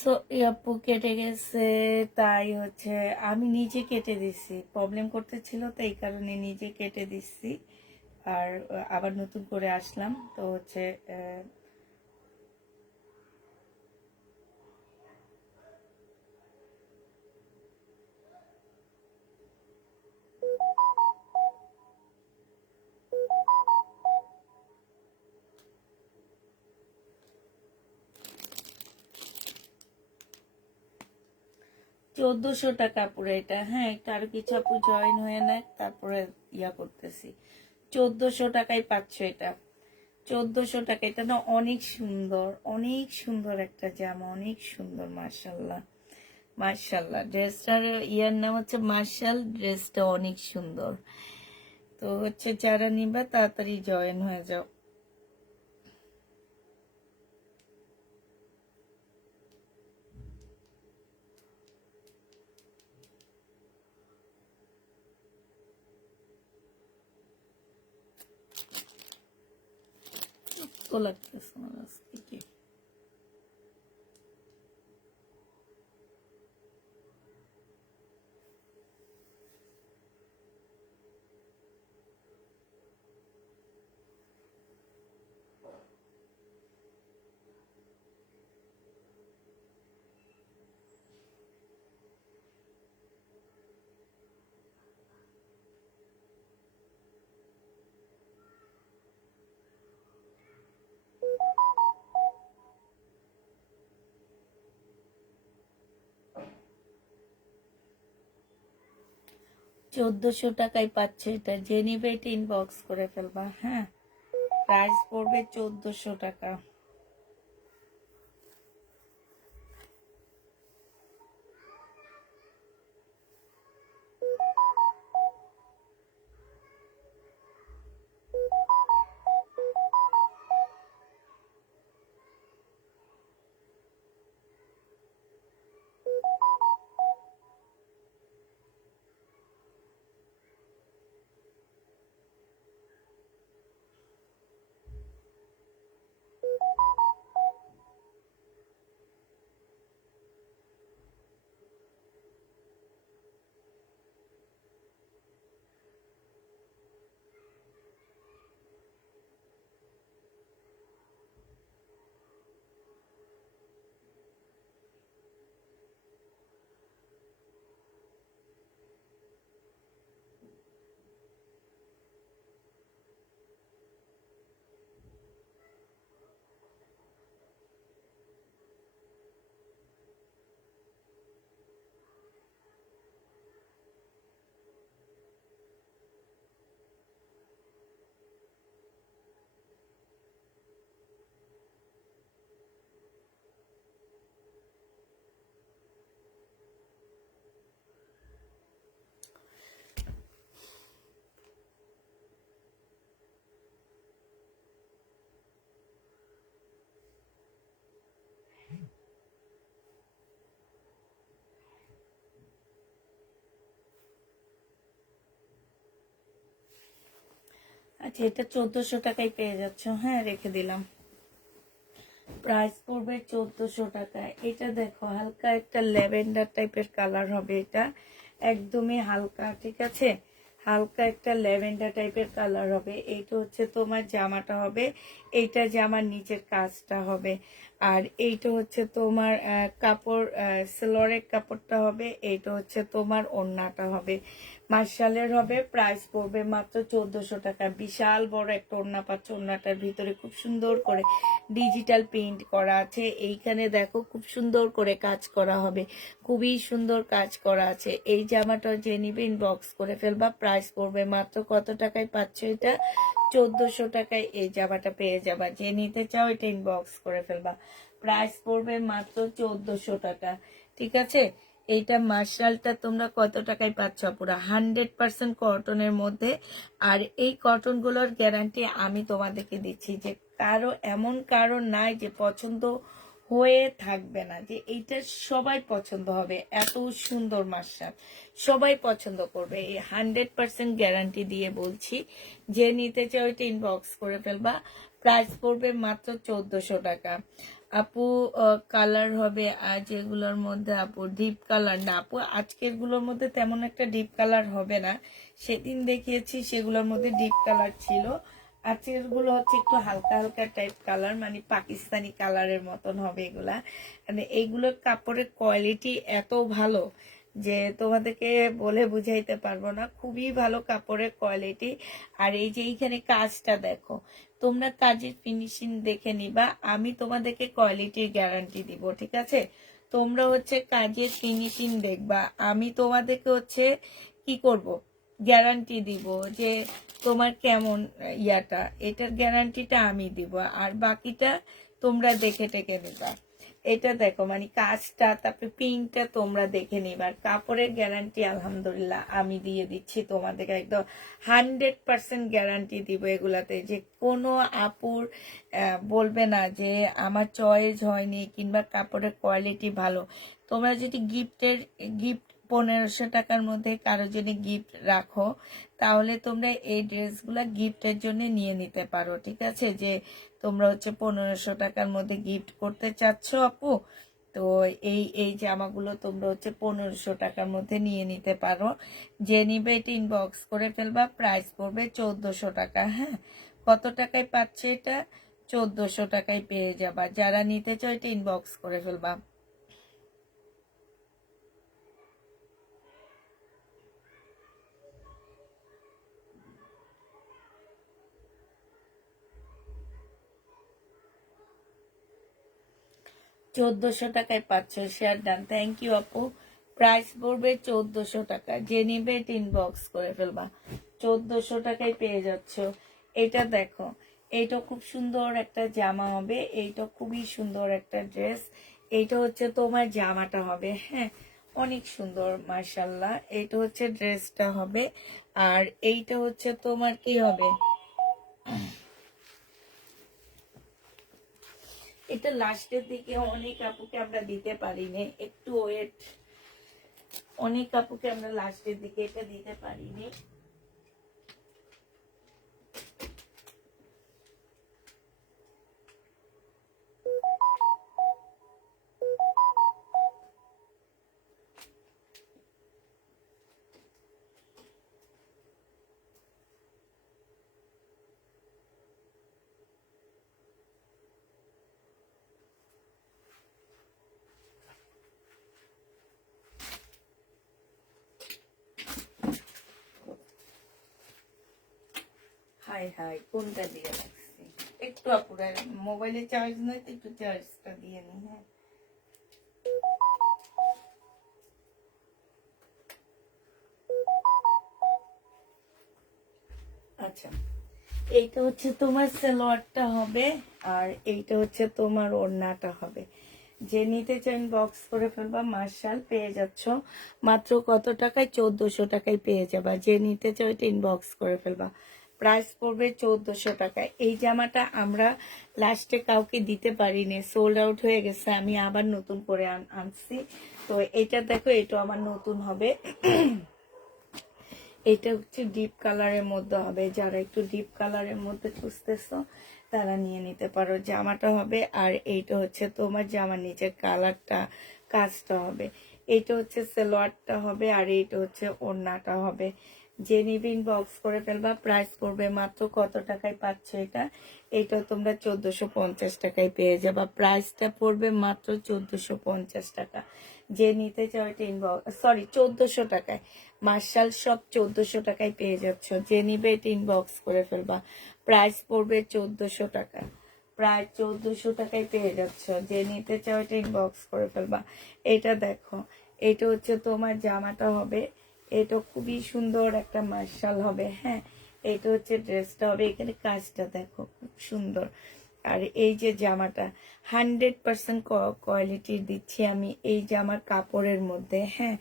So আপু কেটে গেছে, তাই হচ্ছে আমি নিজে কেটে দিছি, প্রবলেম করতেছিল তো এই কারণে নিজে কেটে দিচ্ছি। আর আবার নতুন করে আসলাম তো হচ্ছে 1400 টাকা পুরো এটা। হ্যাঁ, একটু আরো কিছু আপু জয়েন হয়ে নেয়, তারপরে ইয়া করতেছি। 1400 টাকায় পাচ্ছ এটা। 1400 টাকা। এটা না অনেক সুন্দর, অনেক সুন্দর একটা জামা, অনেক সুন্দর। মার্শাল্লাহ, মার্শাল্লাহ। ড্রেসটার ইয়ার নাম হচ্ছে মার্শাল। ড্রেসটা অনেক সুন্দর। তো হচ্ছে যারা নিবা তাড়াতাড়ি জয়েন হয়ে যাও। তো লাগতেছে আমার আজকে কি। চোদ্দশো টাকায় পাচ্ছে এটা। যে নিবে এটা ইনবক্স করে ফেলবা। হ্যাঁ, প্রাইস পড়বে 1400 টাকা। আচ্ছা, এটা 1400 টাকায় পেয়ে যাচ্ছ। হ্যাঁ, রেখে দিলাম। প্রাইস পড়বে 1400 টাকা। এটা দেখো, হালকা একটা ল্যাভেন্ডার টাইপের কালার হবে এটা। একদমই হালকা, ঠিক আছে। হালকা একটা ল্যাভেন্ডার টাইপের কালার হবে। এইটা হচ্ছে তোমার জামাটা হবে। এইটা জামার নিচের কাজটা হবে। আর এইটা হচ্ছে তোমার কাপড়, সেলোয়ারের কাপড়টা হবে। এইটা হচ্ছে তোমার ওড়নাটা হবে। মার্শালের হবে। প্রাইস পড়বে মাত্র 1400 টাকা। বিশাল বড় একটা ওড়না পাচ্ছ। ওড়নাটার ভিতরে খুব সুন্দর করে ডিজিটাল প্রিন্ট করা আছে। এইখানে দেখো খুব সুন্দর করে কাজ করা হবে, খুবই সুন্দর কাজ করা আছে। এই জামাটা যে নিবে ইনবক্স করে ফেলবা। প্রাইস পড়বে মাত্র কত টাকায় পাচ্ছ এটা? 1400 টাকায় এই জামাটা পেয়ে যাবা। যে নিতে চাও এটা ইনবক্স করে ফেলবা। প্রাইস পড়বে মাত্র 1400 টাকা, ঠিক আছে। এইটা মার্শালটা তোমরা কত টাকায় পাচ্ছ? পুরো 100% কটনের মধ্যে। আর এই কটনগুলোর গ্যারান্টি আমি তোমাদেরকে দিচ্ছি যে কারো এমন কারণ নাই যে পছন্দ হয়ে থাকবে না, যে এইটা সবাই পছন্দ হবে। এত সুন্দর মার্শাল, সবাই পছন্দ করবে, এই 100% গ্যারান্টি দিয়ে বলছি। যে নিতে চাও এটা ইনবক্স করে ফেলবা। প্রাইস পড়বে মাত্র 1400 টাকা। আপু কালার হবে আর যেগুলোর মধ্যে আপু ডিপ কালার না আপু, আজকের গুলোর মধ্যে তেমন একটা ডিপ কালার হবে না, সেদিন দেখিয়েছি সেগুলোর মধ্যে ডিপ কালার ছিল। আজকের গুলো হচ্ছে একটু হালকা হালকা টাইপ কালার, মানে পাকিস্তানি কালারের মতন হবে এগুলা। মানে এইগুলোর কাপড়ের কোয়ালিটি এত ভালো যে তোমাদেরকে বলে বুঝাইতে পারবো না, খুবই ভালো কাপড়ের কোয়ালিটি। আর এই যে এইখানে কাজটা দেখো, তোমরা কাজের ফিনিশিং দেখে নিবা, আমি তোমাদেরকে কোয়ালিটির গ্যারান্টি দিব, ঠিক আছে? তোমরা হচ্ছে কাজের ফিনিশিং দেখবা, আমি তোমাদেরকে হচ্ছে কি করব, গ্যারান্টি দিব যে তোমার কেমন ইয়াটা, এটার গ্যারান্টিটা আমি দিব, আর বাকিটা তোমরা দেখে টেকে নিবা। এটা দেখো মানে কাজটা, তারপরে পিংটা তোমরা দেখে নিবার, কাপড়ের গ্যারান্টি আলহামদুলিল্লাহ আমি দিয়ে দিচ্ছি তোমাদেরকে, একদম 100% গ্যারান্টি দিব এগুলাতে, যে কোনো আপুর বলবে না যে আমার চয়েস হয়নি কিংবা কাপড়ের কোয়ালিটি ভালো। তোমরা যদি গিফট 1500 টাকার মধ্যে কারো জন্য গিফট রাখো, তাহলে তোমরা এই ড্রেসগুলা গিফটের জন্য নিয়ে নিতে পারো, ঠিক আছে? যে তোমরা হচ্ছে 1500 টাকার মধ্যে গিফট করতে চাচ্ছ আপু, তো এই এই জামাগুলো তোমরা হচ্ছে 1500 টাকার মধ্যে নিয়ে নিতে পারো। যে নিবে এটা ইনবক্স করে ফেলবা, প্রাইস পড়বে 1400 টাকা। হ্যাঁ, কত টাকায় পাচ্ছে এটা? 1400 টাকায় পেয়ে যাবা। যারা নিতে চাও এটা ইনবক্স করে ফেলবা। চোদ্দশো টাকায় পাচ্ছ, শেয়ার ডান, থ্যাংক ইউ আপু। প্রাইস পড়বে 1400 টাকা, যে নিবে এটা ইনবক্স করে ফেলবা। 1400 টাকায় পেয়ে যাচ্ছ। এটা দেখো, এইটা খুব সুন্দর একটা জামা হবে, এইটা খুবই সুন্দর একটা ড্রেস। এইটা হচ্ছে তোমার জামাটা হবে, হ্যাঁ, অনেক সুন্দর মার্শাল্লাহ। এইটা হচ্ছে ড্রেসটা হবে, আর এইটা হচ্ছে তোমার কি হবে, এটা লাস্টের দিকে অনেক আপুকে আমরা দিতে পারিনি, একটু ওয়েট, অনেক আপুকে আমরা লাস্টের দিকে এটা দিতে পারিনি। হাই হাই, কোনটা দিয়ে রাখছি, একটু আপুরা মোবাইলে চার্জ নয় তো একটু চার্জটা দিয়ে নি। হ্যাঁ, আচ্ছা, এইটা হচ্ছে তোমার সালোয়ারটা হবে, আর এইটা হচ্ছে তোমার ওড়নাটা হবে। যে নিতে চান বক্স করে ফেলবা, মার্শাল পেয়ে যাচ্ছ মাত্র কত টাকায়? 1400 টাকায় পেয়ে যাবা। যে নিতে চাও এটা ইনবক্স করে ফেলবা, প্রাইস পড়বে 1400 টাকা। এই জামাটা আমরা লাস্টে কাউকে দিতে পারিনি, সোল্ড আউট হয়ে গেছে, আমি আবার নতুন করে আনছি। তো এটা দেখো, এটা আমার নতুন হবে। এটা হচ্ছে ডিপ কালারের মধ্যে হবে, যারা একটু ডিপ কালারের মধ্যে খুঁজতেছো তারা নিয়ে নিতে পারো। জামাটা হবে, আর এইটা হচ্ছে তোমার জামার নিচের কালারটা, কাজটা হবে। এইটা হচ্ছে সালোয়ারটা হবে, আর এইটা হচ্ছে ওড়নাটা হবে। যে নিবিন বক্স করে ফেলবা, প্রাইস পড়বে মাত্র কত টাকায় পাচ্ছ এটা? এইটা তোমরা 1450 টাকায় পেয়ে যাবা, প্রাইসটা পড়বে মাত্র 1450 টাকা। যে নিতে চাও এটা ইনবক্স, সরি 1400 টাকায়, মার্শাল সব 1400 টাকায় পেয়ে যাচ্ছ। যে নিবে এটা ইনবক্স করে ফেলবা, প্রাইস পড়বে 1400 টাকা, প্রায় 1400 টাকায় পেয়ে যাচ্ছ। যে নিতে চাও এটা ইনবক্স করে ফেলবা। এটা দেখো, এটা হচ্ছে তোমার জামাটা হবে, এটা খুবই সুন্দর একটা মার্শাল হবে। হ্যাঁ, এটা হচ্ছে ড্রেসটা হবে, এখানে কাজটা দেখো খুব সুন্দর। আর এই যে জামাটা 100% কোয়ালিটির দিচ্ছি আমি এই জামার কাপড়ের মধ্যে। হ্যাঁ,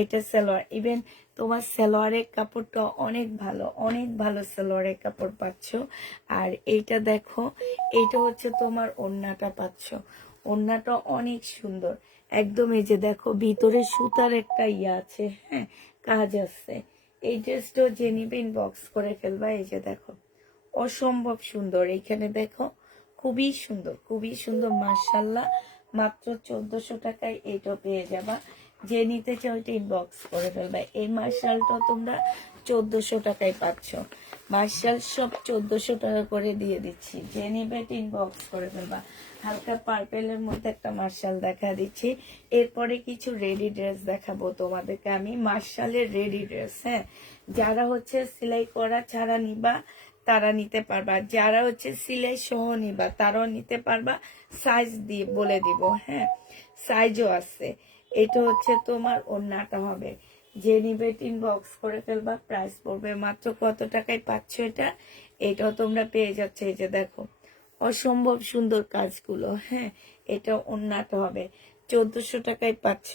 এটা সালোয়ার, ইভেন তোমার সালোয়ারের কাপড়টা অনেক ভালো, অনেক ভালো সালোয়ারের কাপড় পাচ্ছ। আর এইটা দেখো, এইটা হচ্ছে তোমার ওড়নাটা পাচ্ছ, ওড়নাটা অনেক সুন্দর একদম। এই যে দেখো, ভিতরে সুতার একটা ইয়ে আছে, হ্যাঁ, কাজ আছে। এই ড্রেসটাও যে নিবে ইনবক্স করে ফেলবা। এই যে দেখো, অসম্ভব সুন্দর, এইখানে দেখো খুবই সুন্দর মাশাআল্লাহ। মাত্র 1400 টাকায় এটা পেয়ে যাবা। যে নিতে চাও এটা ইনবক্স করে ফেলবা। এই মার্শালটা তোমরা 1400 টাকায় পাচ্ছ। মার্শাল সব 1400 টাকা করে দিয়ে দিচ্ছি। যে নিবে এটা ইনবক্স করে ফেলবা। হালকা পার্পেলের মধ্যে একটা মার্শাল দেখা দিচ্ছি। এরপরে কিছু রেডি ড্রেস দেখাবো তোমাদেরকে আমি। মার্শালের রেডি ড্রেস, হ্যাঁ, যারা হচ্ছে সেলাই করা ছাড়া নিবা তারা নিতে পারবা, যারা হচ্ছে সিলাই সহ নিবা তারাও নিতে পারবা। সাইজ দিয়ে বলে দিব, হ্যাঁ, সাইজও আছে। এটা হচ্ছে তোমার ওড়নাটা হবে। যে নিবে ইনবক্স করে ফেলবা। প্রাইস পড়বে মাত্র কত টাকায় পাচ্ছ এটা? এটাও তোমরা পেয়ে যাচ্ছে। এই যে দেখো অসম্ভব সুন্দর কাজগুলো, হ্যাঁ, এটা ওড়নাটা হবে। 1400 টাকায় পাচ্ছ।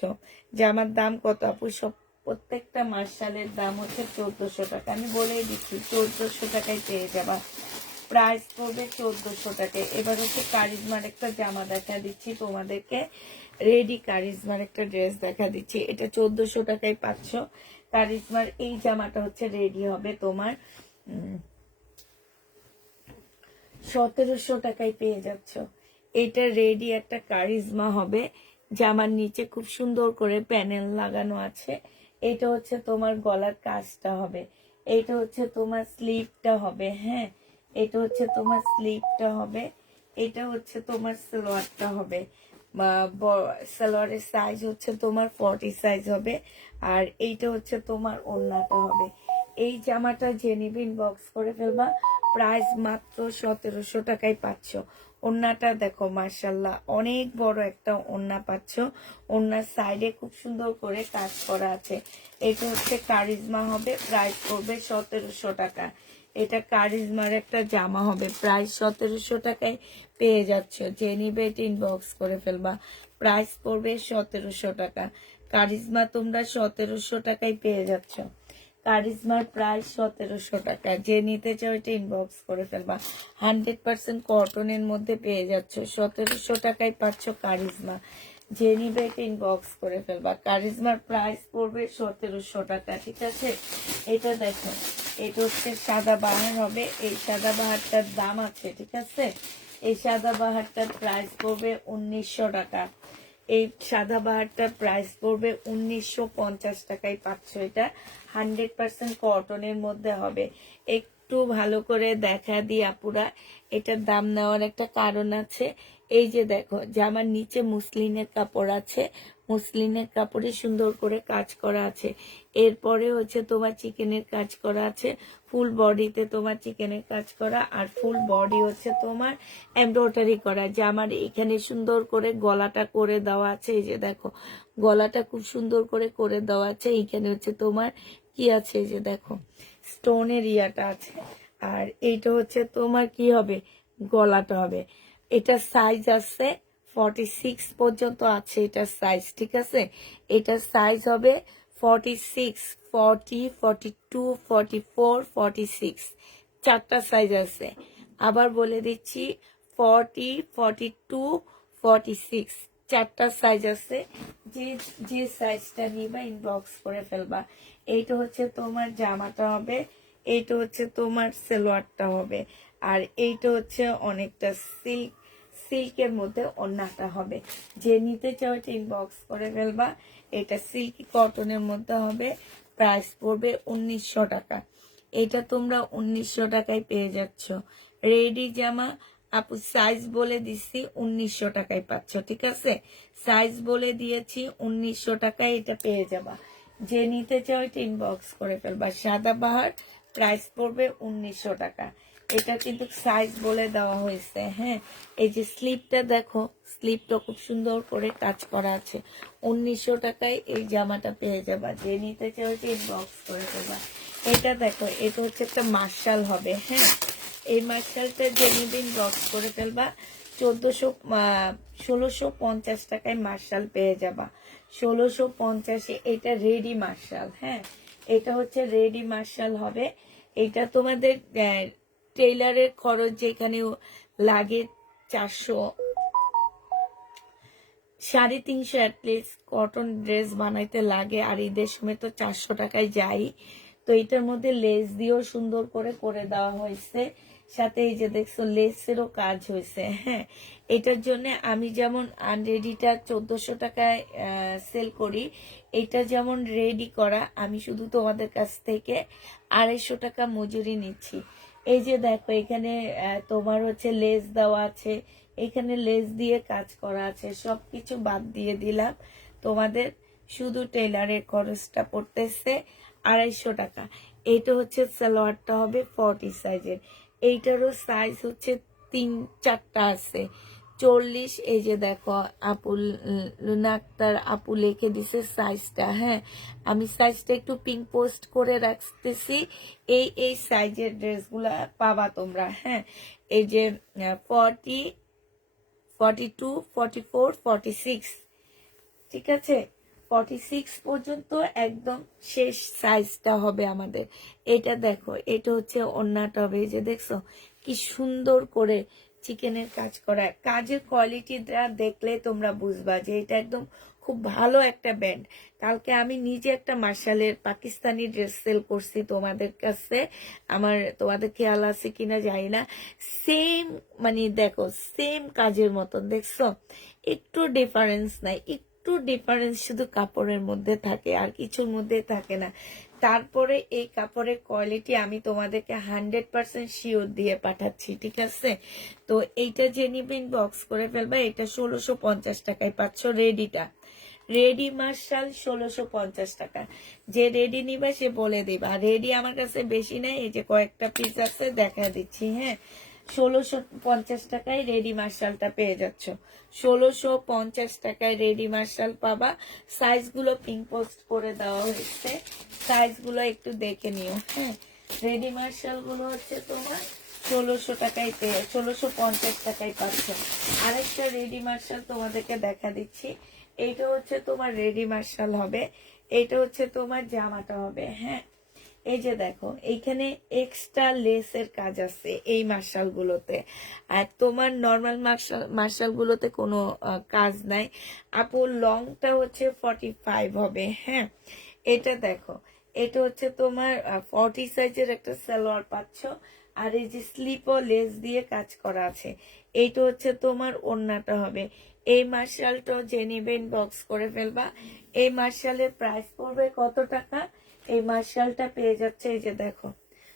জামার দাম কত আপু? সব প্রত্যেকটা মার্শালের দাম হচ্ছে 1400 টাকা। আমি বলেই দিচ্ছি 1400 টাকায় পেয়ে যাবা। প্রাইস পড়বে 1400 টাকায়। এবার হচ্ছে কারিজমার একটা জামা দেখা দিচ্ছি তোমাদেরকে। রেডি কারিজমার একটা ড্রেস দেখা দিচ্ছি। এটা 1400 টাকায় পাচ্ছ। কারিজমার এই জামাটা হচ্ছে রেডি হবে তোমার 1700 টাকায় পেয়ে যাচ্ছ। এটা রেডি একটা কারিজমা হবে। জামার নিচে খুব সুন্দর করে প্যানেল লাগানো আছে। এটা হচ্ছে তোমার গলার কাজটা হবে। এটা হচ্ছে তোমার স্লিভটা হবে, হ্যাঁ, এটা হচ্ছে তোমার স্লিভটা হবে। এটা হচ্ছে তোমার সালোয়ারটা হবে। সালোয়ারের সাইজ হচ্ছে তোমার 40 সাইজ হবে। আর এইটা হচ্ছে তোমার ওড়নাটা হবে। এই জামাটা যে নিবে ইনবক্স করে ফেলবা। প্রাইস মাত্র 1700 টাকায় পাচ্ছ। ওড়নাটা দেখো মাশাআল্লাহ অনেক বড় একটা ওড়না পাচ্ছ। ওড়নার সাইডে খুব সুন্দর করে কাজ করা আছে। এটা হচ্ছে কারিজমা হবে। প্রাইস পড়বে 1700 টাকা। এটা কারিজমার একটা জামা হবে। প্রাইস 1700 টাকায় পেয়ে যাচ্ছ। যে নিবে এটা ইনবক্স করে ফেলবা। প্রাইস পড়বে 1700 টাকা। কারিজমা তোমরা 1700 টাকায় পেয়ে যাচ্ছ। কারিজমার প্রাইস 1700 টাকা। যে নিতে চাও এটা ইনবক্স করে ফেলবা। 100% কটনের মধ্যে পেয়ে যাচ্ছ। 1700 টাকায় পাচ্ছ কারিজমা। যে নিবে এটা ইনবক্স করে ফেলবা। কারিজমার প্রাইস পড়বে 1700 টাকা। ঠিক আছে, এটা দেখো, এটা হচ্ছে সাদা বাহার হবে। এই সাদা বাহারটার দাম আছে, ঠিক আছে। এই সাদা বাহারটার প্রাইস পড়বে 1900 টাকা। এই সাদা বাহারটার প্রাইস পড়বে 1950 টাকায় পাচ্ছ। এটা 100% কটনের মধ্যে হবে। একটু ভালো করে দেখা দিই আপুরা, এটার দাম নেওয়ার একটা কারণ আছে। এই যে দেখো জামার নিচে মুসলিনের কাপড় আছে। মুসলিনের কাপড়ে সুন্দর করে কাজ করা আছে। এরপরে হচ্ছে তোমার চিকেনের কাজ করা আছে। ফুল বডিতে তোমার চিকেনের কাজ করা, আর ফুল বডি হচ্ছে তোমার এমব্রয়ডারি করা। জামার এখানে সুন্দর করে গলাটা করে দেওয়া আছে। এই যে দেখো গলাটা খুব সুন্দর করে দেওয়া আছে। এখানে হচ্ছে তোমার কি আছে, এই যে দেখো স্টোনের ইয়াটা আছে। আর এইটা হচ্ছে তোমার কি হবে, গলাটা হবে। এটা সাইজ আছে 46 পর্যন্ত আছে এটার সাইজ, ঠিক আছে। এটার সাইজ হবে 46, 40, 42, 44, 46, চারটা সাইজ আছে। আবার বলে দিচ্ছি 40, 42, 46, চারটা সাইজ আছে। যে যে সাইজটা নিবা ইনবক্স করে ফেলবা। এইটা হচ্ছে তোমার জামাটা হবে। এইটা হচ্ছে তোমার সালোয়ারটা হবে। আর এইটা হচ্ছে অনেকটা সিল্কের মধ্যে ওড়নাটা হবে। যে নিতে চাও এটা ইনবক্স করে ফেলবা। এটা সিল্কি কটনের মধ্যে হবে। প্রাইস পড়বে 1900 টাকা। এটা তোমরা 1900 টাকায় পেয়ে যাচ্ছ। রেডি জামা আপু, সাইজ বলে দিচ্ছি 1900 টাকায় পাচ্ছ, ঠিক আছে। সাইজ বলে দিয়েছি 1900 টাকায় এটা পেয়ে যাবা। যে নিতে চাও এটা ইনবক্স করে ফেলবা। সাদা বাহার প্রাইস পড়বে 1900 টাকা। এটা কিন্তু সাইজ বলে দেওয়া হয়েছে, হ্যাঁ। এই যে স্লিপটা দেখো, স্লিপটা খুব সুন্দর করে কাজ করা আছে। 1900 টাকায় এই জামাটা পেয়ে যাবা। যে নিতে চাও এটা ইনবক্স করে ফেলবা। এটা দেখো, এটা হচ্ছে একটা মার্শাল হবে, হ্যাঁ। এই মার্শালটা যে নিবে ইনবক্স করে ফেলবা। 1650 টাকায় মার্শাল পেয়ে যাবা। 1650-এ এটা রেডি মার্শাল, হ্যাঁ। এটা হচ্ছে রেডি মার্শাল হবে। এটা তোমাদের টেইলারের খরচ যেখানে লাগে 400, 350 অ্যাটলিস্ট কটন ড্রেস বানাইতে লাগে। আর ঈদের সময় তো 400 টাকায় যাই। তো এটার মধ্যে লেস দিয়েও সুন্দর করে দেওয়া হয়েছে। সাথে এই যে দেখছো লেসেরও কাজ হয়েছে। হ্যাঁ, এটার জন্য আমি যেমন আনরেডিটা 1400 টাকায় সেল করি, এটা যেমন রেডি করা আমি শুধু তোমাদের কাছ থেকে 250 টাকা মজুরি নিচ্ছি। এই যে দেখো এখানে তোমার হচ্ছে লেস দেওয়া আছে, এখানে লেস দিয়ে কাজ করা আছে, সবকিছু বাদ দিয়ে দিলাম। তোমাদের শুধু টেলারের খরচটা পড়তেছে 250 টাকা। এইটা হচ্ছে সালোয়ারটা হবে 40 সাইজের, এইটারও সাইজ হচ্ছে 3-4টা আছে 40। এই যে দেখো আপু লুনা আক্তার আপু লিখে দিছে সাইজটা। হ্যাঁ, আমি সাইজটা একটু পিঙ্ক পোস্ট করে রাখতেছি। এই সাইজের ড্রেসগুলা পাবা তোমরা। হ্যাঁ, এই যে 40, 42, 44, 46, ঠিক আছে, 46 পর্যন্ত একদম শেষ সাইজটা হবে আমাদের। এটা দেখো, এটা হচ্ছে ওড়নাটা হবে। এই যে দেখছো কি সুন্দর করে চিকেনের কাজ করা, কাজের কোয়ালিটিটা দেখলে তোমরা বুঝবা যে এটা একদম খুব ভালো একটা ব্যান্ড। কালকে আমি নিজে একটা মার্শালের পাকিস্তানি ড্রেস সেল করছি তোমাদের কাছে, তোমাদের খেয়াল আছে কিনা জানি না। সেম মানে দেখো সেম কাজের মতন, দেখছো একটু ডিফারেন্স নাই, একটু ডিফারেন্স শুধু কাপড়ের মধ্যে থাকে, আর কিছুর মধ্যে থাকে না। তারপরে এই কাপড়ের কোয়ালিটি আমি তোমাদেরকে 100% শিওর দিয়ে পাঠাচ্ছি, ঠিক আছে। তো এইটা যে নিবেন বক্স করে ফেলবা। এটা 1650 টাকায় পাচ্ছ রেডিটা। রেডি মার্শাল 1650 টাকা। যে রেডি নিবা সে বলে দিবা। রেডি আমার কাছে বেশি নেই, এই যে কয়েকটা পিস আছে দেখা দিচ্ছি। হ্যাঁ, 1650 টাকায় রেডি মার্শালটা পেয়ে যাচ্ছ। 1650 টাকায় রেডি মার্শাল পাবা। সাইজগুলো পিঙ্ক পোস্ট করে দেওয়া হয়েছে, সাইজগুলো একটু দেখে নিও। হ্যাঁ, রেডি মার্শাল গুলো হচ্ছে তোমার 1600 টাকায় 1650 টাকায় পাচ্ছ। আরেকটা রেডি মার্শাল তোমাদেরকে দেখা দিচ্ছি। এইটা হচ্ছে তোমার রেডি মার্শাল হবে, এইটা হচ্ছে তোমার জামাটা হবে। হ্যাঁ, এই যে দেখো এইখানে এক্সট্রা লেসের কাজ আছে এই মার্শাল গুলোতে, আর তোমার নর্মাল মার্শাল গুলোতে কোনো কাজ নাই আপু। লংটা হচ্ছে 45 হবে। হ্যাঁ, এটা দেখো, এটা হচ্ছে তোমার 40 সাইজের একটা সালোয়ার পাচ্ছ, আর এই যে স্লিপও লেস দিয়ে কাজ করা আছে। এইটা হচ্ছে তোমার ওড়নাটা হবে। এই মার্শালটা যে নিবেন বক্স করে ফেলবা। এই মার্শালের প্রাইস পড়বে কত টাকা? এই মার্শালটা পেয়ে যাচ্ছে এই যে দেখো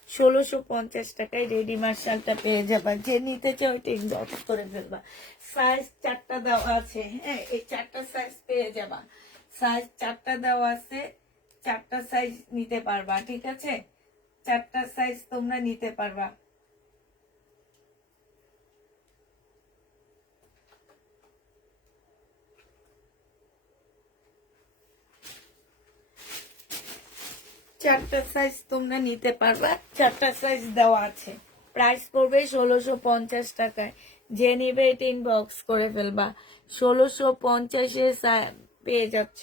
1650 টাকায় রেডি মার্শালটা পেয়ে যাবা। যে নিতে চাও ওইটা ইনবক্স করে ফেলবা। সাইজ 4টা দেওয়া আছে। হ্যাঁ, এই 4টা সাইজ পেয়ে যাবা। সাইজ 4টা দেওয়া আছে, 4টা সাইজ নিতে পারবা, ঠিক আছে। 4টা সাইজ তোমরা নিতে পারবা। চারটা সাইজ তোমরা নিতে পারবা, 4টা সাইজ দেওয়া আছে। প্রাইস পড়বে 1650 টাকায়। যে নিবে এটা ইনবক্স করে ফেলবা। 1650-এ পেয়ে যাচ্ছ।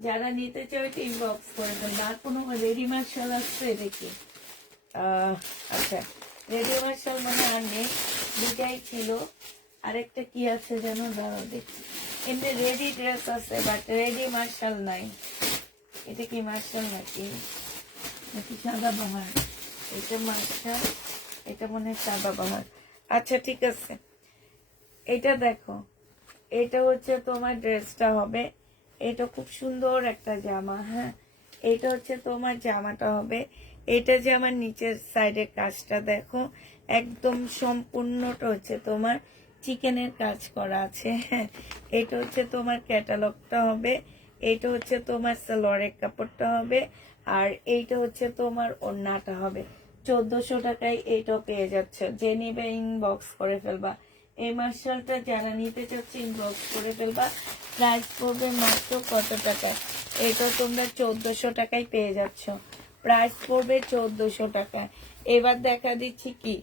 যারা নিতে চাও এটা ইনবক্স করে ফেলবা। আর কোনো রেডি মার্শাল আসছে দেখি। আচ্ছা, রেডি মার্শাল মানে আর নেই, দুটাই ছিল। আরেকটা কি আছে যেন, দাঁড়াও দেখি। এমনি রেডি ড্রেস আছে বাট রেডি মার্শাল নাই। এটা কি মার্শাল নাকি নাকি সাদা বাহার? এটা মার্শাল, এটা মনে হয় সাদা বাহার। আচ্ছা ঠিক আছে, এটা দেখো, এটা হচ্ছে তোমার ড্রেসটা হবে। এটা খুব সুন্দর একটা জামা। হ্যাঁ, এটা হচ্ছে তোমার জামাটা হবে। এটা যে আমার নিচের সাইডের কাজটা দেখো, একদম সম্পূর্ণটা হচ্ছে তোমার চিকেনের কাজ করা আছে। হ্যাঁ, এটা হচ্ছে তোমার ক্যাটালগটা হবে। এইটা হচ্ছে তোমার সালোয়ারের কাপড়টা হবে, আর এইটা হচ্ছে তোমার ওড়নাটা হবে। 1400 টাকায় এইটাও পেয়ে যাচ্ছ। যে নিবে ইনবক্স করে ফেলবা। এই মার্শালটা যারা নিতে চাচ্ছে ইনবক্স করে ফেলবা। প্রাইস পড়বে মাত্র কত টাকায়? এটা তোমরা 1400 টাকায় পেয়ে যাচ্ছ। প্রাইস পড়বে 1400 টাকা। এবার দেখা দিচ্ছি কি,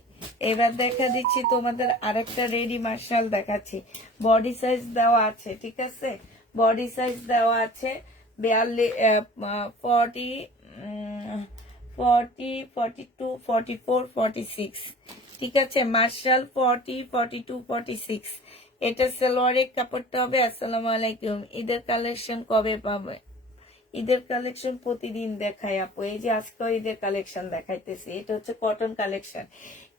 এবার দেখা দিচ্ছি তোমাদের আরেকটা রেডি মার্শাল দেখাচ্ছি। বডি সাইজ দেওয়া আছে, ঠিক আছে, বডি সাইজ দেওয়া আছে 42, 40, 40, 42, 44, 46, ঠিক আছে। মার্শাল 40, 42, 46। এটা সালোয়ারের কাপড়টা হবে। আসসালামু আলাইকুম। ঈদের কালেকশন কবে পাবে? ঈদের কালেকশন প্রতিদিন দেখাই আপু, এই যে আজকে ঈদের কালেকশন দেখাইতেছি, এটা হচ্ছে কটন কালেকশন,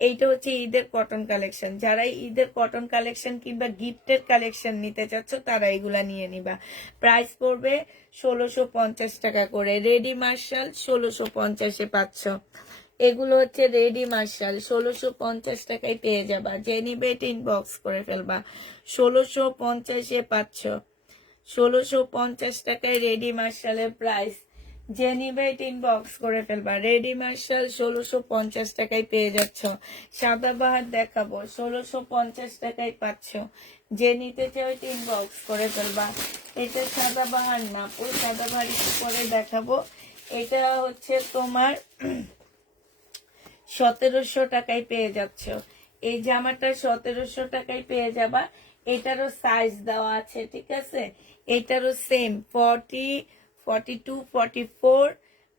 এইটা হচ্ছে ঈদের কটন কালেকশন। যারা ঈদের কটন কালেকশন কিংবা গিফটের কালেকশন নিতে চাচ্ছ তারা এগুলা নিয়ে নিবা। প্রাইস পড়বে 1650 টাকা করে। রেডি মার্শাল 1650-এ পাচ্ছ। এগুলো হচ্ছে রেডি মার্শাল, 1650 টাকায় পেয়ে যাবা। যে নিবে ইনবক্স করে ফেলবা। 1650-এ পাচ্ছ, 1650 টাকায় রেডি মার্শালের প্রাইস। যে নিবে ইনবক্স করে ফেলবা। রেডি মার্শাল 1650 টাকায় পেয়ে যাচ্ছ। সাদাবাহার দেখাবো, 1650 টাকায় পাচ্ছ। যে নিতে চাও ইনবক্স করে ফেলবা। এটা সাদাবাহার না, পুরো সাদাবাহার একটু পরে দেখাবো। এটা হচ্ছে তোমার 1700 টাকায় পেয়ে যাচ্ছ। এই জামাটা 1700 টাকায় পেয়ে যাবা। এটারও সাইজ দেওয়া আছে, ঠিক আছে। এটারও সেম 40, 42, 44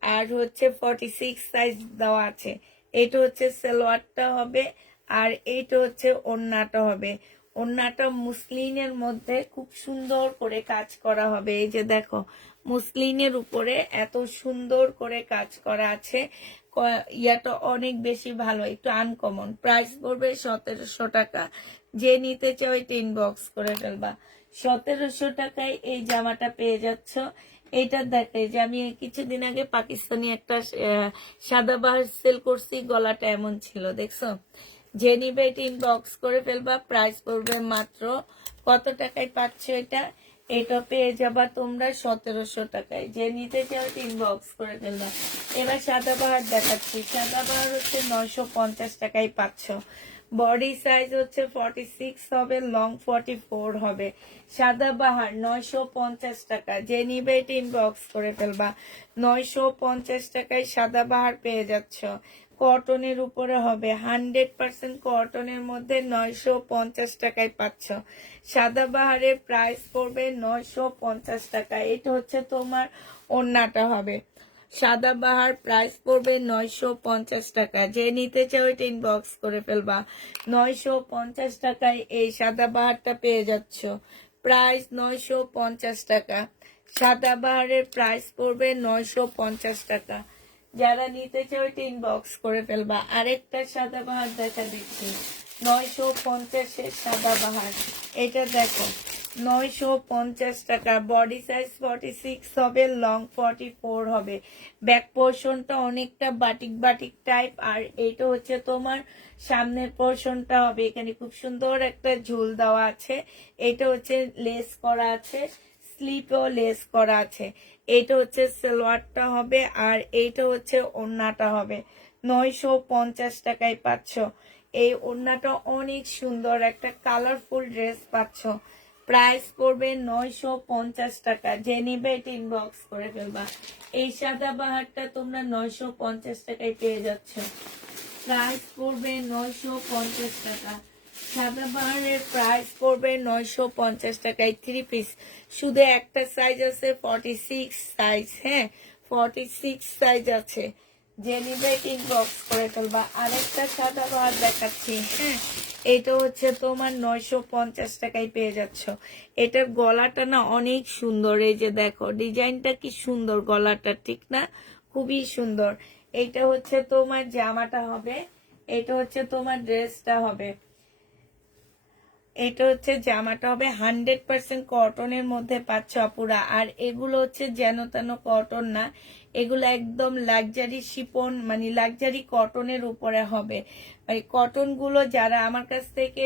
আর হচ্ছে 46 সাইজ দেওয়া আছে। এটা হচ্ছে সালোয়ারটা হবে, আর এইটা হচ্ছে ওড়নাটা হবে। ওড়নাটা মুসলিনের মধ্যে খুব সুন্দর করে কাজ করা হবে। এই যে দেখো, মুসলিনের উপরে এত সুন্দর করে কাজ করা আছে। ইয়াটা অনেক বেশি ভালো, একটু আনকমন। প্রাইস পড়বে 1700 টাকা। যে নিতে চাও এটা ইনবক্স করে ফেলবা। 1700 টাকায় এই জামাটা পেয়ে যাচ্ছ। এটা দেখে যে আমি কিছুদিন আগে পাকিস্তানি একটা সাদাবাহার সেল করছি, গলাটা এমন ছিল, দেখছো। যে নিবে এটা ইনবক্স করে ফেলবা। প্রাইস পড়বে মাত্র কত টাকায় পাচ্ছ এটা? এটা পেয়ে যাবা তোমরা 1700 টাকায়। যে নিতে চাও ইনবক্স করে ফেলবা। এবার সাদাবাহার দেখাচ্ছি। সাদাবাহার হচ্ছে 950 টাকায় পাচ্ছ। বডি সাইজ হচ্ছে 46 হবে, লং 44 হবে। সাদাবাহার 950 টাকা। যে নিবে এটা ইনবক্স করে ফেলবা। 950 টাকায় সাদাবাহার পেয়ে যাচ্ছ। কটনের উপরে হবে, 100% কটনের মধ্যে 950 টাকায় পাচ্ছ। সাদাবাহারের প্রাইস পড়বে 950 টাকা। এটা হচ্ছে তোমার ওড়নাটা হবে। সাদাবাহার প্রাইস পড়বে 950 টাকা। যে নিতে চাও এটা ইনবক্স করে ফেলবা। 950 টাকায় এই সাদাবাহারটা পেয়ে যাচ্ছ। প্রাইস 950 টাকা। সাদাবাহারের প্রাইস পড়বে 950 টাকা। যারা নিতে চাও এটা ইনবক্স করে ফেলবা। আরেকটা সাদাবাহার দেখা দিচ্ছি, 950-এর সাদাবাহার। এটা দেখো, 950 টাকা। বডি সাইজ 46 হবে, লং 44 হবে। ব্যাক পোর্শনটা অনেকটা বাটিক বাটিক টাইপ, আর এইটা হচ্ছে তোমার সামনের পোর্শনটা হবে। এখানে খুব সুন্দর একটা ঝুল দেওয়া আছে। এটা হচ্ছে লেস করা আছে, স্লিপও লেস করা আছে। এইটা হচ্ছে সালোয়ারটা হবে, আর এইটা হচ্ছে ওড়নাটা হবে। 950 টাকায় পাচ্ছ। এই ওড়নাটা অনেক সুন্দর, একটা কালারফুল ড্রেস পাচ্ছ। প্রাইস পড়বে 950 টাকা। যে নিবে এটা ইনবক্স করে ফেলবা। এই সাদাবাহারটা তোমরা 950 টাকায় পেয়ে যাচ্ছ। প্রাইস পড়বে 950 টাকা। সাদাবাহারের প্রাইস পড়বে 950 টাকায়। 3 পিস, শুধু একটা সাইজ আছে 46 সাইজ। হ্যাঁ, 46 সাইজ আছে। যে নিবে ইনবক্স করে ফেলবা। আরেকটা সাদাবাহার দেখাচ্ছি। হ্যাঁ, এটা হচ্ছে তোমার 950 টাকায় পেয়ে যাচ্ছ। এটার গলাটা না অনেক সুন্দর। এই যে দেখো ডিজাইনটা কি সুন্দর, গলাটা ঠিক না, খুবই সুন্দর। এটা হচ্ছে তোমার জামাটা হবে, এটা হচ্ছে তোমার ড্রেসটা হবে। এটা হচ্ছে জামাটা হবে, 100% কটনের মধ্যে পাচ্ছ আপুরা। আর এগুলো হচ্ছে যেন তেন কটন না, এগুলো একদম লাক্সারি শিপন, মানে লাক্সারি কটনের উপরে হবে। মানে কটন গুলো যারা আমার কাছ থেকে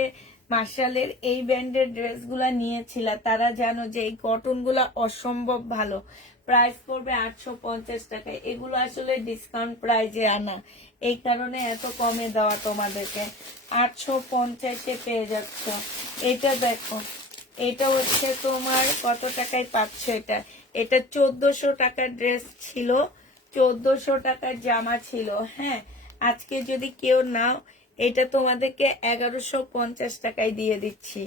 মার্শালের এই ব্র্যান্ডের ড্রেসগুলা নিয়েছিল তারা জানো যে এই কটন গুলা অসম্ভব ভালো। প্রাইস পড়বে 850 টাকায়। এগুলো আসলে ডিসকাউন্ট প্রাইজে আনা, এই কারণে এত কমে দেওয়া তোমাদেরকে। 850-এ পেয়ে যাচ্ছ। এটা দেখো, এটা হচ্ছে তোমার কত টাকায় পাচ্ছ এটা? এটা 1400 টাকার ড্রেস ছিল, 1400 টাকার জামা ছিল। হ্যাঁ, আজকে যদি কেউ নাও এটা তোমাদেরকে 1150 টাকায় দিয়ে দিচ্ছি।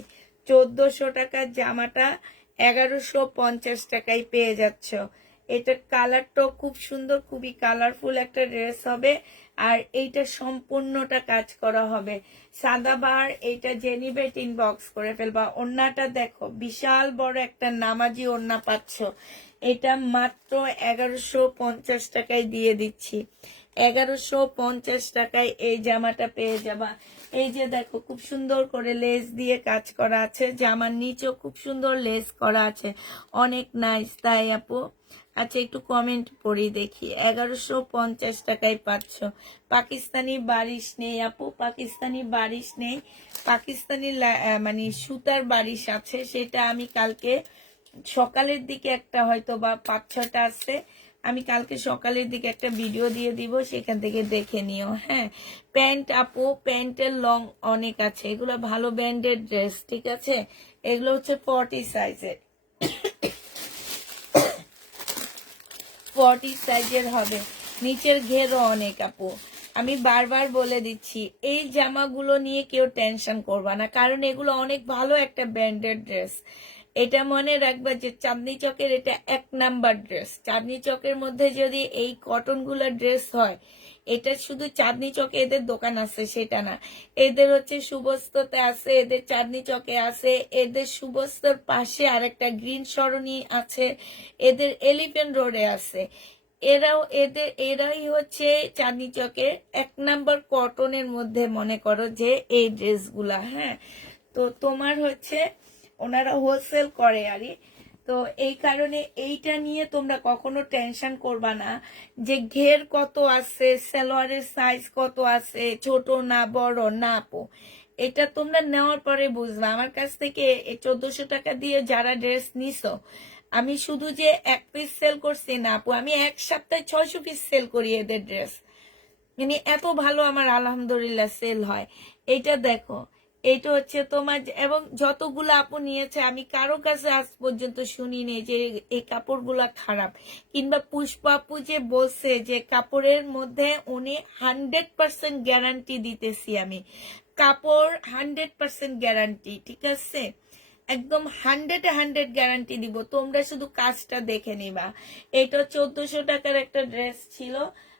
1400 টাকার জামাটা 1150 টাকায় পেয়ে যাচ্ছ। এটা কালারটাও খুব সুন্দর, খুবই কালারফুল একটা ড্রেস হবে। আর এইটা সম্পূর্ণটা কাজ করা হবে সাদাবার। এইটা জেনিবেট ইনবক্স করে ফেলবা। ওড়নাটা দেখো, বিশাল বড় একটা নামাজি ওড়না পাচ্ছ। এটা মাত্র 1150 টাকায় দিয়ে দিচ্ছি। 1150 টাকায় এই জামাটা পেয়ে যাবা। এই যে দেখো, খুব সুন্দর করে লেস দিয়ে কাজ করা আছে, জামার নিচেও খুব সুন্দর লেস করা আছে, অনেক নাইস, তাই আপু? আচ্ছা, একটু কমেন্ট পড়ি দেখি। 1150 টাকায় পাচ্ছ। পাকিস্তানি বারিশ নেই আপু, পাকিস্তানি বারিশ নেই। পাকিস্তানি মানে সুতার বারিশ আছে, সেটা আমি কালকে সকালের দিকে একটা হয়তো বা 5-6টা আছে, আমি কালকে সকালের দিকে একটা ভিডিও দিয়ে দিব, সেখান থেকে দেখে নিও। হ্যাঁ, প্যান্ট আপু, প্যান্টের লং অনেক আছে, এগুলো ভালো ব্র্যান্ডের ড্রেস, ঠিক আছে? এগুলো হচ্ছে 40 সাইজের, 40 সাইজের হবে। নিচের ঘেরও অনেক আপু। আমি বারবার বলে দিচ্ছি, এই জামাগুলো নিয়ে কেউ টেনশন করবা না, কারণ এগুলো অনেক ভালো একটা ব্র্যান্ডেড ড্রেস। এটা মনে রাখবা যে চাঁদনি চকের এটা 1 নাম্বার ড্রেস। চাঁদনি চকের মধ্যে যদি এই কটনগুলোর ড্রেস হয়, এটা শুধু চাঁদনি চকে এদের দোকান আছে সেটা না, এদের হচ্ছে সুবস্ততে আছে, এদের চাঁদনি চকে আছে, এদের সুবস্তর পাশে আরেকটা গ্রিন সরণি আছে, এদের এলিফ্যান্ট রোডে আছে। এরাই হচ্ছে চাঁদনি চকের 1 নাম্বার কটনের মধ্যে মনে করো যে এই ড্রেসগুলা। হ্যাঁ, তো তোমার হচ্ছে ওনারা হোলসেল করে আরই। তো এই কারণে এইটা নিয়ে তোমরা কখনো টেনশন করবা না যে ঘের কত আছে, সালোয়ারের সাইজ কত আছে, ছোট না বড় না আপু। এটা তোমরা নেওয়ার পরে বুঝবা। আমার কাছ থেকে 1400 টাকা দিয়ে যারা ড্রেস নিছো, আমি শুধু যে 1 পিস সেল করছি না আপু, আমি 1 সপ্তাহে 600 পিস সেল করি এদের ড্রেস। মানে এত ভালো আমার আলহামদুলিল্লাহ সেল হয়। এইটা দেখো, এইটা হচ্ছে তোমার, এবং যতগুলো আপু নিয়েছে আমি কারো কাছে আজ পর্যন্ত শুনিনি যে এই কাপড়গুলা খারাপ, কিংবা পুষ্পা আপু যে বলছে যে কাপড়ের মধ্যে উনি 100% গ্যারান্টি দিতেছি আমি, কাপড় 100% গ্যারান্টি, ঠিক আছে? একদম 100 গ্যারান্টি দিব, তোমরা শুধু কাজটা দেখে নিবা। এটা 1400 টাকার একটা ড্রেস ছিল,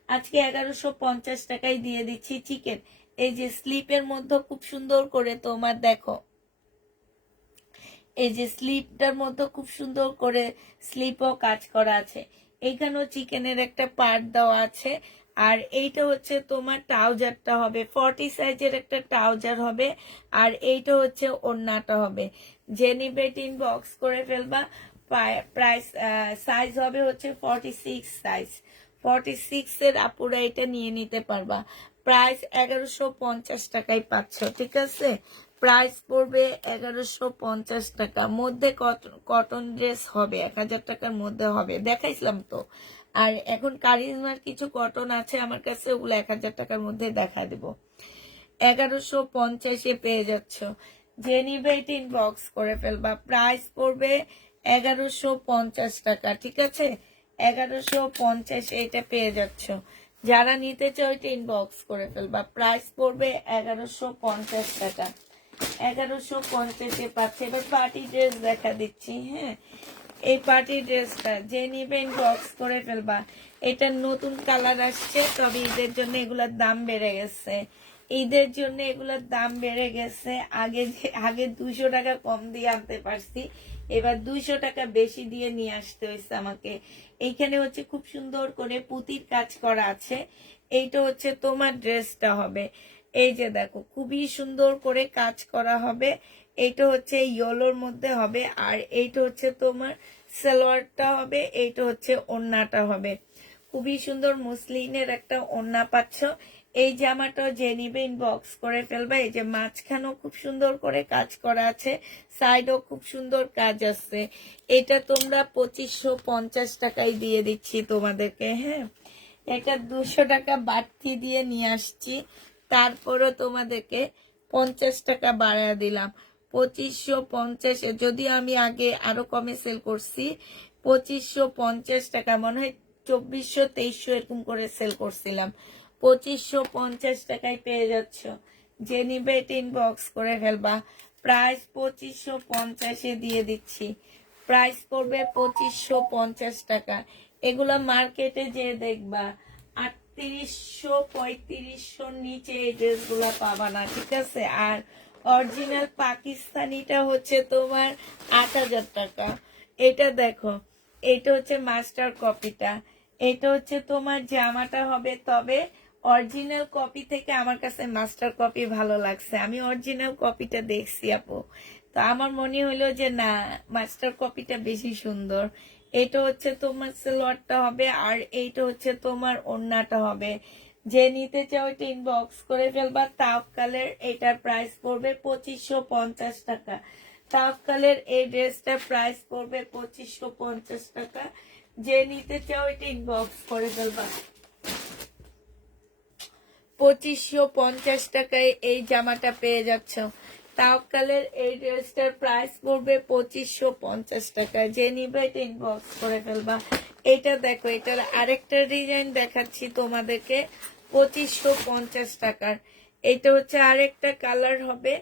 আজকে 1150 টাকায় দিয়ে দিচ্ছি। চিকেন, এই যে স্লিপের মধ্যে খুব সুন্দর করে তোমার দেখো, এই যে স্লিপটার মধ্যে খুব সুন্দর করে স্লিপও কাজ করা আছে, এইখানেও চিকেনের একটা পার্ট দেওয়া আছে। আর এইটা হচ্ছে তোমার ট্রাউজারটা হবে 40 সাইজের একটা ট্রাউজার হবে। আর এইটা হচ্ছে ওড়নাটা হবে। জেনিবেট ইনবক্স করে ফেলবা। প্রাইস সাইজ হবে হচ্ছে 46 সাইজ। 46 এর আপুরা এটা নিয়ে নিতে পারবা। প্রাইস 1150 টাকায় পাচ্ছ, ঠিক আছে? প্রাইস পড়বে 1150 টাকা। মধ্যে কটন ড্রেস হবে 1000 টাকার মধ্যে হবে, দেখাইছিলাম তো। আর এখন কারিজমার কিছু কটন আছে আমার কাছে, ওগুলো 1000 টাকার মধ্যে দেখা দেব। 1150-এ পেয়ে যাচ্ছ। জেনিবেট ইনবক্স করে ফেলবা। প্রাইস পড়বে 1150 টাকা, ঠিক আছে? 1150 এটা পেয়ে যাচ্ছ। যারা নিতে চাও এটা ইনবক্স করে ফেলবা। প্রাইস পড়বে 1150 টাকা। 1150-এ পাচ্ছে। এবার পার্টি ড্রেস দেখা দিচ্ছি। হ্যাঁ, এই পার্টি ড্রেসটা যে নিবে ইনবক্স করে ফেলবা। এটা নতুন কালার আসছে, তবে ঈদের জন্য এগুলোর দাম বেড়ে গেছে। ঈদের জন্য এগুলোর দাম বেড়ে গেছে। আগে 200 টাকা কম দিয়ে আনতে পারছি, এবার 200 টাকা বেশি দিয়ে নিয়ে আসতে হয়েছে আমাকে। এইখানে হচ্ছে খুব সুন্দর করে পুঁতির কাজ করা আছে। এইটা হচ্ছে তোমার ড্রেসটা হবে। এই যে দেখো, খুবই সুন্দর করে কাজ করা হবে। এইটা হচ্ছে ইয়েলোর মধ্যে হবে। আর এইটা হচ্ছে তোমার সালোয়ারটা হবে, এইটা হচ্ছে ওড়নাটা হবে। খুবই সুন্দর মুসলিনের একটা ওড়না পাচ্ছ। এই জামাটা যে নিবে ইনবক্স করে ফেলবা। এই যে মাঝখানেও খুব সুন্দর করে কাজ করা আছে, সাইডও খুব সুন্দর কাজ আছে। এটা তোমরা 2550 টাকায় দিয়ে দিচ্ছি তোমাদেরকে। হ্যাঁ, এটা 200 টাকা বাড়তি দিয়ে নিয়ে আসছি, তারপরও তোমাদেরকে 50 টাকা বাড়ায় দিলাম। 2550-এ, যদি আমি আগে আরো কমে সেল করছি, 2550 টাকা, মনে হয় 2400-2300 এরকম করে সেল করছিলাম। 2550 টাকায় পেয়ে যাচ্ছ। যে নিবে এটা ইনবক্স করে ফেলবা। প্রাইস 2550-এ দিয়ে দিচ্ছি। প্রাইস পড়বে 2550 টাকা। এগুলা মার্কেটে যে দেখবা 3800 3500 নিচে এই ড্রেসগুলা পাবা না, ঠিক আছে। আর অরিজিনাল পাকিস্তানিটা হচ্ছে তোমার 8000 টাকা। এটা দেখো, এটা হচ্ছে মাস্টার কপিটা, এটা হচ্ছে তোমার জামাটা হবে, তবে অরিজিনাল কপি থেকে আমার কাছে মাস্টার কপি ভালো লাগছে। আমি অরিজিনাল কপিটা দেখছি আপু, তো আমার মনে হলো যে না, মাস্টার কপিটা বেশি সুন্দর। এটা হচ্ছে তোমার সালোয়ারটা হবে, আর এইটা হচ্ছে তোমার ওড়নাটা হবে। যে নিতে চাও এটা ইনবক্স করে ফেলবা। তাওকালের এটার প্রাইস পড়বে 2550 টাকা। তাওকালের এই ড্রেসটার প্রাইস পড়বে 2550 টাকা। যে নিতে চাও এটা ইনবক্স করে ফেলবা। 2550 টাকায় এই জামাটা পেয়ে যাচ্ছ। তাওকালের এই ড্রেসটার প্রাইস পড়বে 2550 টাকা। যে নিবে এটা ইনবক্স করে ফেলবা। এটা দেখো, এটার আরেকটা ডিজাইন দেখাচ্ছি তোমাদেরকে 2550 টাকার। এটা হচ্ছে আরেকটা কালার হবে,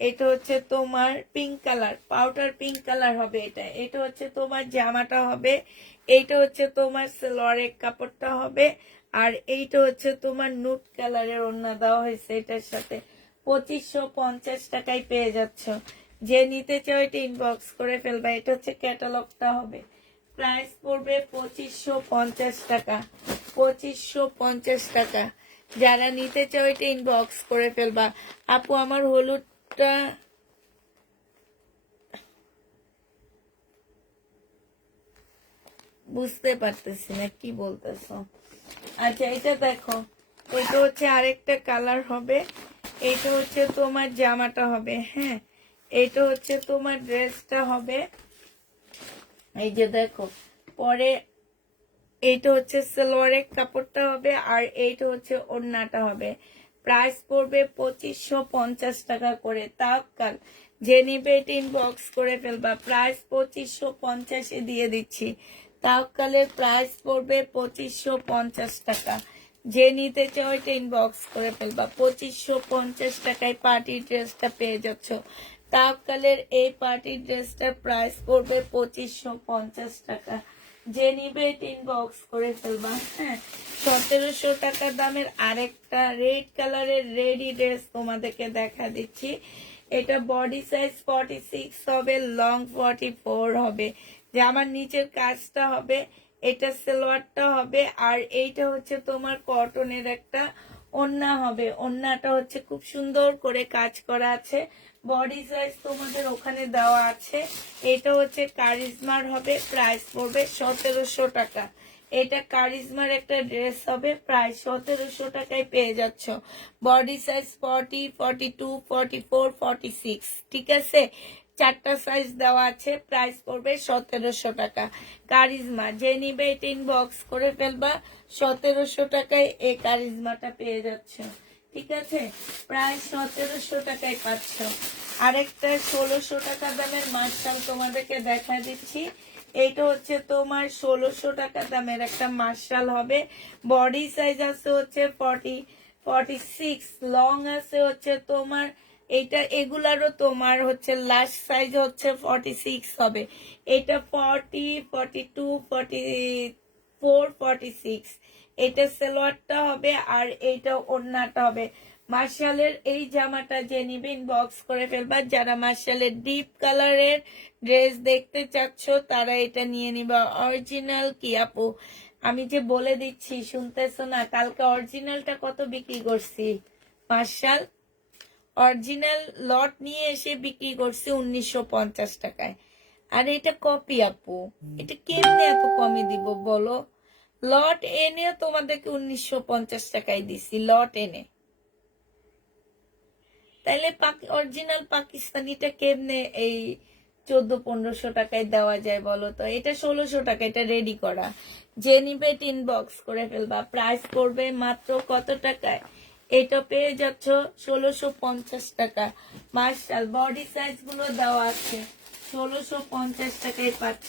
এটা হচ্ছে তোমার pink colour, powder pink colour হবে। এটা হচ্ছে তোমার জামাটা হবে, এইটা হচ্ছে তোমার সালোয়ারের কাপড়টা হবে, আর এইটা হচ্ছে তোমার নুট কালারের ওড়না দেওয়া হয়েছে এটার সাথে। 2550 টাকায় পেয়ে যাচ্ছ। যে নিতে চাও এটা ইনবক্স করে ফেলবা। এটা হচ্ছে ক্যাটালগটা হবে, প্রাইস পড়বে 2550 টাকা। 2550 টাকা। যারা নিতে চাও এটা ইনবক্স করে ফেলবা। আপু আমার হলুদটা বুঝতে পারতেছি না কি বলতেছো। আচ্ছা, এটা দেখো, এটা হচ্ছে আরেকটা কালার হবে, এটা হচ্ছে তোমার জামাটা হবে। হ্যাঁ, এটা হচ্ছে তোমার ড্রেসটা হবে। এই যে দেখো, পরে এইটা হচ্ছে সালোয়ারের কাপড়টা হবে, আর এইটা হচ্ছে ওড়নাটা হবে। প্রাইস পড়বে 2550 টাকা করে। তাওকাল, যে নিবে এটা ইনবক্স করে ফেলবা। প্রাইস 2550 দিয়ে দিচ্ছি। তাওকালের প্রাইস পড়বে 2550 টাকা। যে নিতে চাও এটা ইনবক্স করে ফেলবা। 2550 টাকায় পার্টি ড্রেসটা পেয়ে যাচ্ছ। তাওকালের এই পার্টি ড্রেসটার প্রাইস পড়বে 2550 টাকা। যে নিবে এটা ইনবক্স করে ফেলবা। হ্যাঁ, 1700 টাকা দামের আরেকটা রেড কালারের রেডি ড্রেস তোমাদেরকে দেখা দিচ্ছি। এটা বডি সাইজ 46 হবে, লং 44 হবে। জামার নিচের কাজটা হবে, এটা সালোয়ারটা হবে, আর এইটা হচ্ছে তোমার কটনের একটা ওড়না হবে। ওড়নাটা হচ্ছে খুব সুন্দর করে কাজ করা আছে। বডি সাইজ তোমাদের ওখানে দেওয়া আছে। এটা হচ্ছে কারিজমার হবে, প্রাইস পড়বে 1700 টাকা। এটা কারিজমার একটা ড্রেস হবে, প্রায় 1700 টাকায় পেয়ে যাচ্ছ। বডি সাইজ 40, 42, 44, 46, ঠিক আছে। চারটা সাইজ দেওয়া আছে, প্রাইস পড়বে 1700 টাকা। কারিজমা, যে নিবে এটা ইনবক্স করে ফেলবা। 1700 টাকায় এই কারিজমাটা পেয়ে যাচ্ছ, ঠিক আছে। প্রায় 1700 টাকায় পাচ্ছ। আরেকটা 1600 টাকা দামের মার্শাল তোমাদেরকে দেখা দিচ্ছি। এইটা হচ্ছে তোমার 1600 টাকা দামের একটা মার্শাল হবে। বডি সাইজ আছে হচ্ছে 40, 46, লং আছে হচ্ছে তোমার এইটা, এগুলারও তোমার হচ্ছে লাস্ট সাইজ হচ্ছে 46 হবে। এটা 40, 42, 44, 46। এটা সালোয়ারটা হবে, আর এইটা ওড়নাটা হবে। মার্শালের এই জামাটা যে নিবে ইনবক্স করে ফেলবা। যারা মার্শালের ডিপ কালারের ড্রেস দেখতে চাচ্ছ তারা এটা নিয়ে নিবা। অরিজিনাল কি আপু, আমি যে বলে দিচ্ছি শুনতেছো না? কালকে অরিজিনালটা কত বিক্রি করছি? মার্শাল অরিজিনাল লট নিয়ে এসে বিক্রি করছি 1950 টাকায়। আর এটা কপি আপু, এটা কেমনে এত কমে দিব বলো? লট এনে তোমাদেরকে 1950 টাকায় দিছি, লট এনে। তাইলে অরিজিনাল পাকিস্তানিটা কেমনে এই 1400-1500 টাকায় দেওয়া যায় বলো তো? এটা 1600 টাকা, এটা রেডি করা। যে নিবে ইনবক্স করে ফেলবা। প্রাইস পড়বে মাত্র কত টাকায়? এটা পেয়ে যাচ্ছ 1650 টাকা। মার্শাল বডি সাইজ গুলো দেওয়া আছে, 1650 টাকায় পাচ্ছ।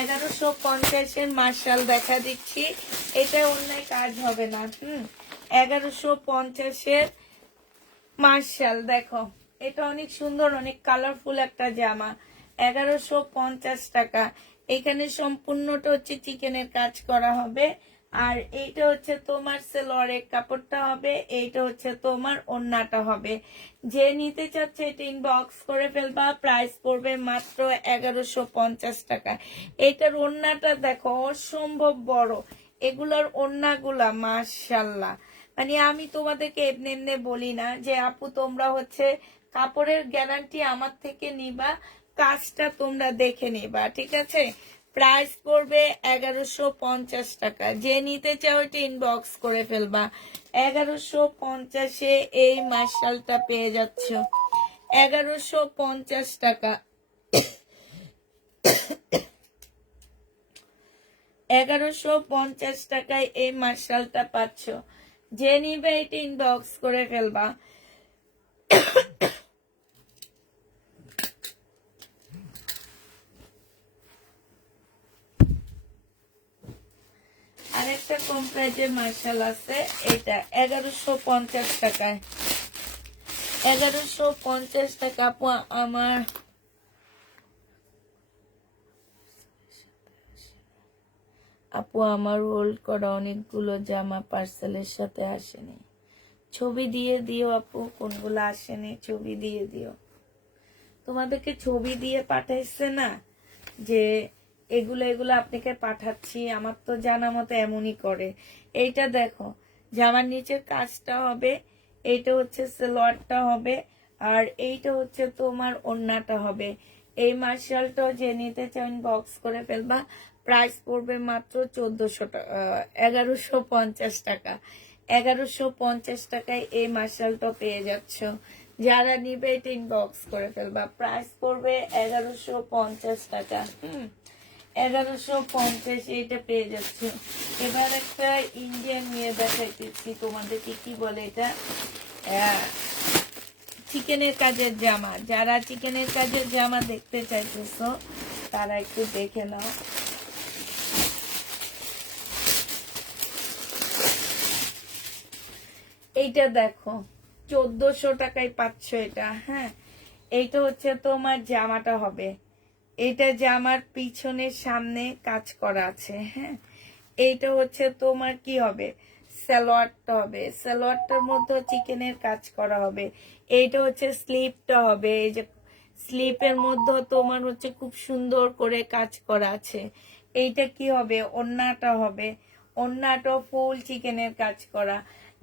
1150-এর মার্শাল দেখা দিচ্ছি, এটা অন্যায় কাজ হবে না। 1150-এর মার্শাল দেখো, এটা অনেক সুন্দর, অনেক কালারফুল একটা জামা। 1150 টাকা। এখানে সম্পূর্ণটা হচ্ছে চিকেনের কাজ করা হবে। আর এইটা হচ্ছে তোমার সালোয়ারের কাপড়টা হবে, এইটা হচ্ছে তোমার ওড়নাটা হবে। যে নিতে চাচ্ছে এটা ইনবক্স করে ফেলবা। প্রাইস পড়বে মাত্র 1150 টাকা। এইটার ওড়নাটা দেখো অসম্ভব বড়, এগুলোর ওড়নাগুলা মাশাল্লাহ। মানে আমি তোমাদেরকে এমনি এমনি বলি না যে আপু তোমরা হচ্ছে কাপড়ের গ্যারান্টি আমার থেকে নিবা, কাজটা তোমরা দেখে নিবা, ঠিক আছে। প্রাইস পড়বে 1150 টাকা। যে নিতে চাও এটা ইনবক্স করে ফেলবা। 1150-এ এই মার্শালটা পেয়ে যাচ্ছ। 1150 টাকা। 1150 টাকায় এই মার্শালটা পাচ্ছ। যে নিবে এটা ইনবক্স করে ফেলবা। আরেকটা কম প্রাইজের মার্শাল আছে, এটা 1150 টাকায়। 1150 টাকা। আমার আপু আমার হোল্ড করা অনেকগুলো জামা পার্সেলের সাথে আসেনি, ছবি দিয়ে দিও আপু। কোনগুলো আসেনি ছবি দিয়ে দিও। তোমাদেরকে ছবি দিয়ে পাঠাইছে না যে এগুলো এগুলো আপনাকে পাঠাচ্ছি, আমার তো জানা মতো এমনই করে। এইটা দেখো জামার নিচের কাজটা হবে, এইটা হচ্ছে সালোয়ারটা হবে, আর এইটা হচ্ছে তোমার ওড়নাটা হবে। এই মার্শালটা যে নিতে চান বক্স করে ফেলবা। প্রাইস পড়বে মাত্র 1400 টাকা, 1150 টাকা। 1150 টাকায় এই মার্শালটা পেয়ে যাচ্ছ। যারা নিবে এটা ইনবক্স করে ফেলবা। প্রাইস পড়বে 1150 টাকা। 1150 এটা পেয়ে যাচ্ছে। এবার একটা ইন্ডিয়ান নিয়ে দেখাইতেছি তোমাদেরকে, কি বলে এটা, চিকেনের কাজের জামা। যারা চিকেনের কাজের জামা দেখতে চাইতেছো তারা একটু দেখে নাও। এইটা দেখো 1400 টাকায় পাচ্ছ এটা। হ্যাঁ, এইটা হচ্ছে তোমার জামাটা হবে। এটা জামার পিছনের সামনে কাজ করা আছে। হ্যাঁ, এইটা হচ্ছে তোমার কি হবে, সালোয়ারটা হবে। সালোয়ারটার মধ্যে চিকেনের কাজ করা হবে। এইটা হচ্ছে স্লিপটা হবে। এই যে স্লিপের মধ্যে তোমার হচ্ছে খুব সুন্দর করে কাজ করা আছে। এইটা কি হবে, ওড়নাটা হবে। ওড়নাটা ফুল চিকেনের কাজ করা।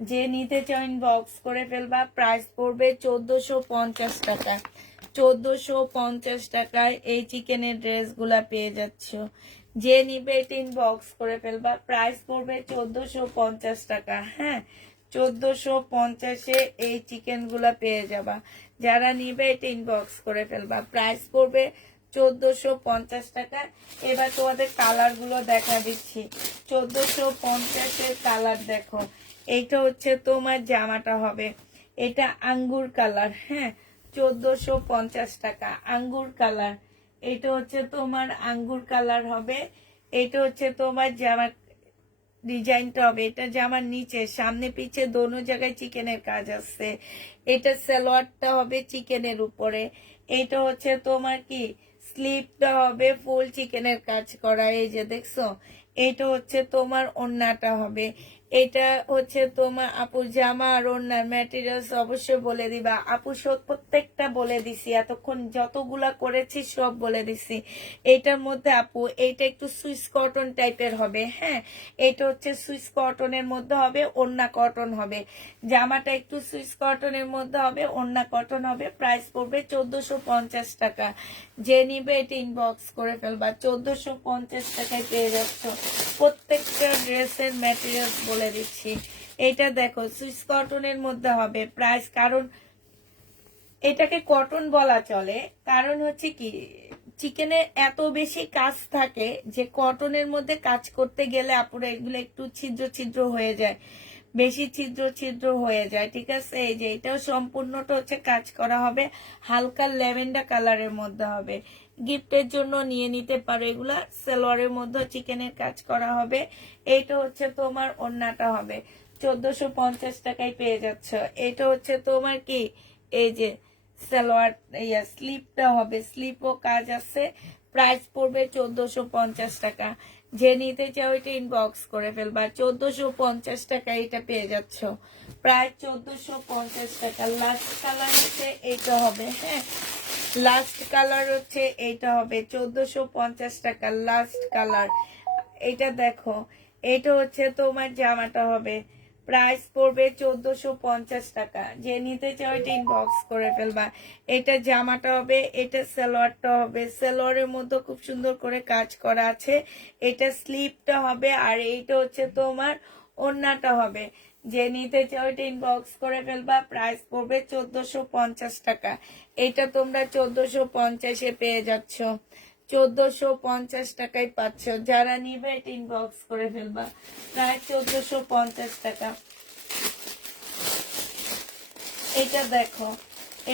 যে নিতে চাও ইনবক্স করে ফেলবা। প্রাইস পড়বে 1450 টাকা। 1450 টাকায় এই চিকেনের ড্রেসগুলা পেয়ে যাচ্ছ। যে নিবে এটা ইনবক্স করে ফেলবা। প্রাইস পড়বে 1450 টাকা। হ্যাঁ, 1450-এ এই চিকেন গুলা পেয়ে যাবা। যারা নিবে এটা ইনবক্স করে ফেলবা। প্রাইস পড়বে 1450 টাকা। এবার তোমাদের কালার গুলো দেখা দিচ্ছি। 1450-এর কালার দেখো। এইটা হচ্ছে তোমার জামাটা হবে, এটা আঙ্গুর কালার। হ্যাঁ, 1450 টাকা আঙ্গুর কালার। এটা হচ্ছে তোমার আঙ্গুর কালার হবে। এটা হচ্ছে তোমার জামার ডিজাইনটা হবে। এটা জামার নিচে সামনে পিছে দোনো জায়গায় চিকেনের কাজ আছে। এটা সালোয়ারটা হবে চিকেনের উপরে। এটা হচ্ছে তোমার কি স্লিপটা হবে ফুল চিকেনের কাজ করা। এই যে দেখছো, এটা হচ্ছে তোমার ওড়নাটা হবে। এটা হচ্ছে তোমার আপু জামা আর ওড়নার ম্যাটেরিয়ালস অবশ্যই বলে দিবা আপু। প্রত্যেকটা বলে দিছি, এতক্ষণ যতগুলা করেছি সব বলে দিছি। এটার মধ্যে আপু এইটা একটু সুইস কটন টাইপের হবে। হ্যাঁ, এটা হচ্ছে সুইস কটনের মধ্যে হবে, ওড়না কটন হবে। জামাটা একটু সুইস কটনের মধ্যে হবে, ওড়না কটন হবে। প্রাইস পড়বে 1450 টাকা। যে নিবে এটা ইনবক্স করে ফেলবা। 1450 টাকায় পেয়ে যাচ্ছ। প্রত্যেকটা ড্রেসের ম্যাটেরিয়ালস বলে দিচ্ছি। এটা দেখো সুইস কটনের মধ্যে হবে। প্রাইস, কারণ এটাকে কটন বলা চলে, কারণ হচ্ছে কি চিকেনে এত বেশি কাজ থাকে যে কটনের মধ্যে কাজ করতে গেলে আপুরা এগুলো একটু ছিদ্র ছিদ্র হয়ে যায়, বেশি ছিদ্র ছিদ্র হয়ে যায়। ঠিক আছে, এই যে এটাও সম্পূর্ণটা হচ্ছে কাজ করা হবে, হালকা ল্যাভেন্ডার কালারের মধ্যে হবে। গিফটের জন্য নিয়ে নিতে পারো এগুলা। সালোয়ারের মধ্যে চিকেনের কাজ করা হবে। এইটা হচ্ছে তোমার ওড়নাটা হবে। 1450 টাকায় পেয়ে যাচ্ছ। এটা হচ্ছে তোমার কি এই যে সালোয়ার স্লিপটা হবে, স্লিপও কাজ আছে। প্রাইস পড়বে 1450 টাকা। যে নিতে চাও এটা ইনবক্স করে ফেলবা। 1450 টাকা এটা পেয়ে যাচ্ছ, প্রায় 1450 টাকা। লাস্ট কালার হচ্ছে এইটা হবে, হ্যাঁ লাস্ট কালার হচ্ছে এইটা হবে 1450 টাকা লাস্ট কালার। এটা দেখো, এটা হচ্ছে তোমার জামাটা হবে, প্রাইস পড়বে 1450 টাকা। যে নিতে চাও এটা ইনবক্স করে ফেলবা। এটা জামাটা হবে, এটা সালোয়ারটা হবে, সালোয়ারের মধ্যে খুব সুন্দর করে কাজ করা আছে। এটা স্লিপটা হবে, আর এইটা হচ্ছে তোমার ওড়নাটা হবে। যে নিতে চাও এটা ইনবক্স করে ফেলবা। প্রাইস পড়বে 1450 টাকা। এটা তোমরা 1450-এ পেয়ে যাচ্ছ, 1450 টাকায় পাচ্ছ। যারা নিবে এটা ইনবক্স করে ফেলবা, প্রায় 1450 টাকা। এটা দেখো,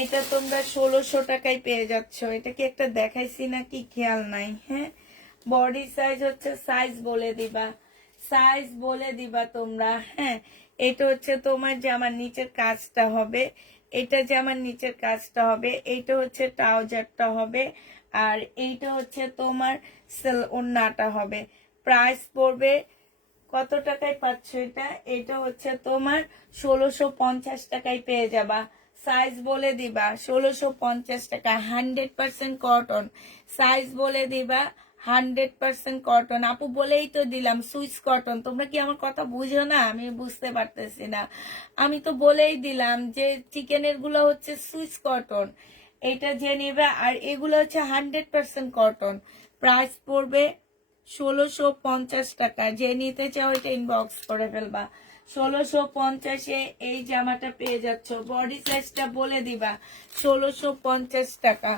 এটা তোমরা 1600 টাকায় পেয়ে যাচ্ছ। এটা কি একটা দেখাইছি নাকি খেয়াল নাই, হ্যাঁ বডি সাইজ হচ্ছে, সাইজ বলে দিবা, সাইজ বলে দিবা তোমরা, হ্যাঁ। এটা হচ্ছে তোমার জামার নিচের কাজটা হবে, এটা জামার নিচের কাজটা হবে, এইটা হচ্ছে ট্রাউজারটা হবে, আর এইটা হচ্ছে তোমার ওড়নাটা হবে। প্রাইস পড়বে কত টাকায় পাচ্ছ এটা? এটা হচ্ছে তোমার 1650 টাকায় পেয়ে যাবা। সাইজ বলে দিবা, 1650 টাকা, 100% কটন। সাইজ বলে দিবা, 100% কটন। আপু বলেই তো দিলাম সুইস কটন। তোমরা কি আমার কথা বুঝো না? আমি বুঝতে পারতেছি না। আমি তো বলেই দিলাম যে চিকেনের গুলো হচ্ছে সুইস কটন, এটা যে নিবে, আর এগুলো হচ্ছে 100% কটন। প্রাইস পড়বে 1650 টাকা। যে নিতে চাও এটা ইনবক্স করে ফেলবা। 1650-এ এই জামাটা পেয়ে যাচ্ছ। বডি সাইজটা বলে দিবা, 1650 টাকা।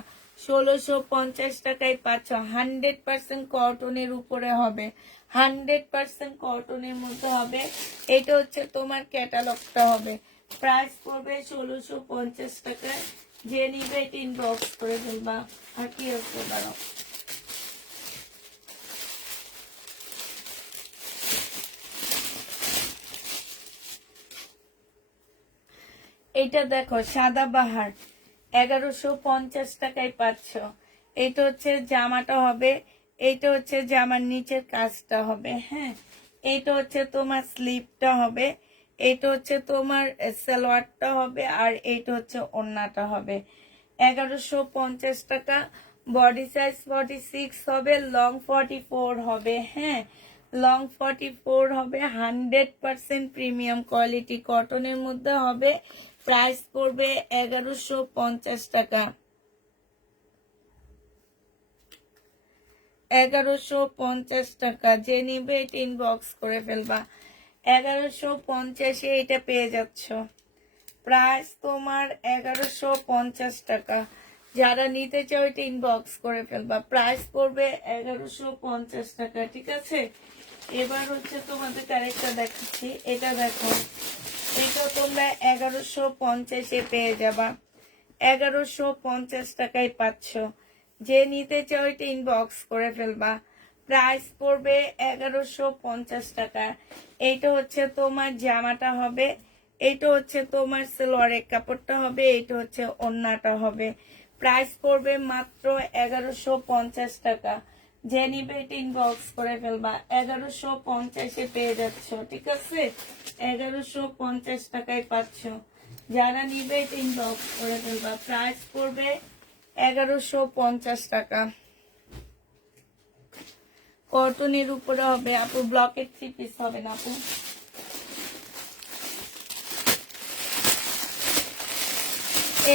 1650 টাকায় পাচ্ছ, 100% কটনের উপরে হবে, 100% কটনের মধ্যে হবে। এটা হচ্ছে তোমার ক্যাটালগটা হবে। প্রাইস পড়বে 1650 টাকায়। যে নিবে এটা ইনবক্স করে ফেলবা। আর কি হতে পারো, এইটা দেখো সাদা বাহার, 1150 টাকায় পাচ্ছ। এটা হচ্ছে জামাটা হবে, এইটা হচ্ছে জামার নিচের কাজটা হবে, হ্যাঁ। এইটা হচ্ছে তোমার স্লিপটা হবে, এইটা হচ্ছে তোমার সালোয়ারটা হবে, আর এইটা হচ্ছে ওড়নাটা হবে। 1150 টাকা। বডি সাইজ 46 হবে, লং 44 হবে, হ্যাঁ লং 44 হবে, 100% প্রিমিয়াম কোয়ালিটি কটনের মধ্যে হবে। প্রাইস পড়বে 1150 টাকা। 1150 টাকা। যে নিবে এটা ইনবক্স করে ফেলবা। 1150-এ এটা পেয়ে যাচ্ছ। প্রাইস তোমার 1150 টাকা। যারা নিতে চাও এটা ইনবক্স করে ফেলবা। প্রাইস পড়বে 1150 টাকা, ঠিক আছে। এবার হচ্ছে তোমাদের আরেকটা দেখাচ্ছি, এটা দেখো, এটা তোমরা 1150-এ পেয়ে যাবা। 1150 টাকায় পাচ্ছ। যে নিতে চাও এটা ইনবক্স করে ফেলবা। প্রাইস পড়বে 1150 টাকা। এইটা হচ্ছে তোমার জামাটা হবে, এইটা হচ্ছে তোমার সালোয়ারের কাপড়টা হবে, এইটা হচ্ছে ওড়নাটা হবে। প্রাইস পড়বে মাত্র 1150 টাকা। যে নিবে এটা ইনবক্স করে ফেলবা। 1150-এ পেয়ে যাচ্ছ, ঠিক আছে। 1150 টাকায় পাচ্ছ। যারা নিবে এটা ইনবক্স করে ফেলবা। প্রাইস পড়বে 1150 টাকা। কটনের উপরে হবে আপু, ব্লকের 3 পিস হবে না আপু।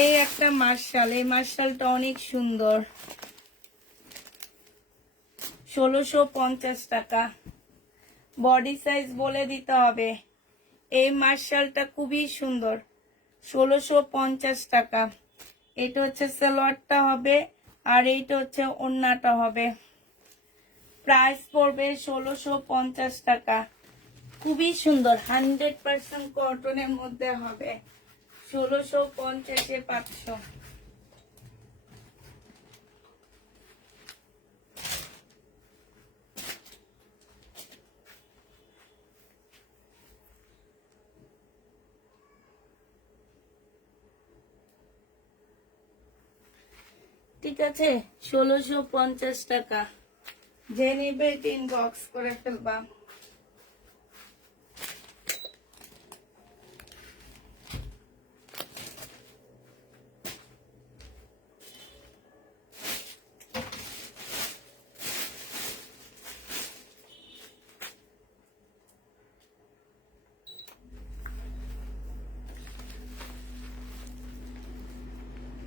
এই একটা মার্শাল, এই মার্শালটা অনেক সুন্দর, 1650 টাকা। বডি সাইজ বলে দিতে হবে। এই মার্শালটা খুবই সুন্দর, 1650 টাকা। এটা হচ্ছে সালোয়ারটা হবে, আর এইটা হচ্ছে ওড়নাটা হবে। প্রাইস পড়বে 1650 টাকা। খুবই সুন্দর, 100% কটনের মধ্যে হবে। 1650-এ পাচ্ছ। ঠিক আছে, 1650 টাকা। যে নিবে 3 বক্স করে ফেলবা।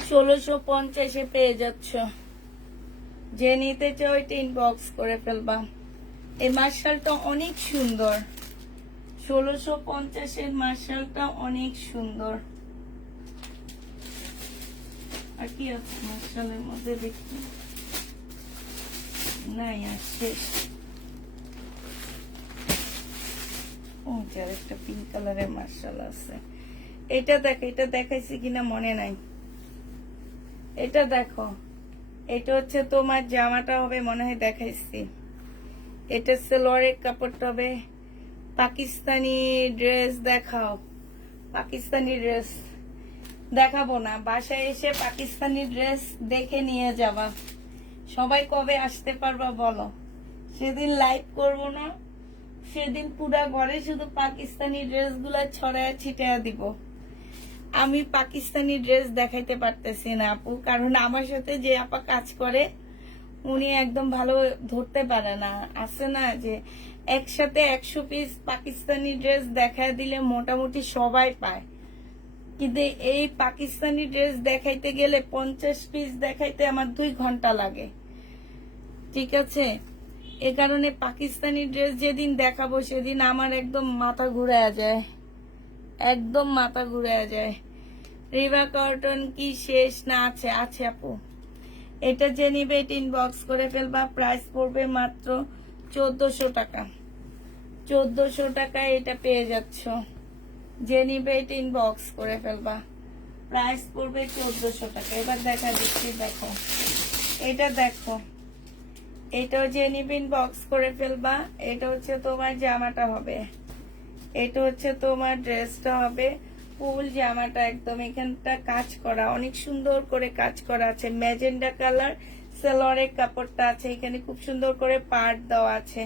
ষোলোশো পঞ্চাশে পেয়ে যাচ্ছ। যে নিতে চাও 3 বক্স করে ফেলবা। এই মার্শালটা অনেক সুন্দর, 1650-এর মার্শালটা অনেক সুন্দর। আর কি আছে মার্শালের মধ্যে দেখি? নাই আর শেষ। ও যার একটা পিঙ্ক কালারের মার্শাল আছে। এটা দেখো, এটা দেখাইছি কিনা মনে নাই। এটা দেখো, এটা হচ্ছে তোমার জামাটা হবে, মনে হয় দেখাইছি। এটা সালোয়ারের কাপড়টা হবে। পাকিস্তানি ড্রেস দেখাও। পাকিস্তানি ড্রেস দেখাবো না, বাসায় এসে পাকিস্তানি ড্রেস দেখে নিয়ে যাবা। সবাই কবে আসতে পারবা বলো? সেদিন লাইভ করবো না, সেদিন পুরা ঘরে শুধু পাকিস্তানি ড্রেস গুলা ছড়ায় ছিটায় দিব। আমি পাকিস্তানি ড্রেস দেখাইতে পারতেছি না আপু, কারণ আমার সাথে যে আপা কাজ করে উনি একদম ভালো ধরতে পারে না। আছে না যে একসাথে 100 পিস পাকিস্তানি ড্রেস দেখায় দিলে মোটামুটি সবাই পায়, কিন্তু এই পাকিস্তানি ড্রেস দেখাইতে গেলে 50 পিস দেখাইতে আমার 2 ঘন্টা লাগে। ঠিক আছে, এ কারণে পাকিস্তানি ড্রেস যেদিন দেখাবো সেদিন আমার একদম মাথা ঘুরে যায়, একদম মাথা ঘুরে যায়। রিভা কটন কি শেষ না? আছে, আছে আপু। এটা যে নিবে 3 বক্স করে ফেলবা। প্রাইস পড়বে মাত্র 1400 টাকা। 1400 টাকায় এটা পেয়ে যাচ্ছ। যে নিবে 3 বক্স করে ফেলবা। প্রাইস পড়বে 1400 টাকা। এবার দেখা দিচ্ছি, দেখো এটা দেখো, এটাও যে নিবে বক্স করে ফেলবা। এটা হচ্ছে তোমার জামাটা হবে, এটা হচ্ছে তোমার ড্রেসটা হবে। ফুল জামাটা একদম এখানটা কাজ করা, অনেক সুন্দর করে কাজ করা আছে। ম্যাজেন্ডা কালার সালোয়ারের কাপড়টা আছে, এখানে খুব সুন্দর করে পাড় দেওয়া আছে।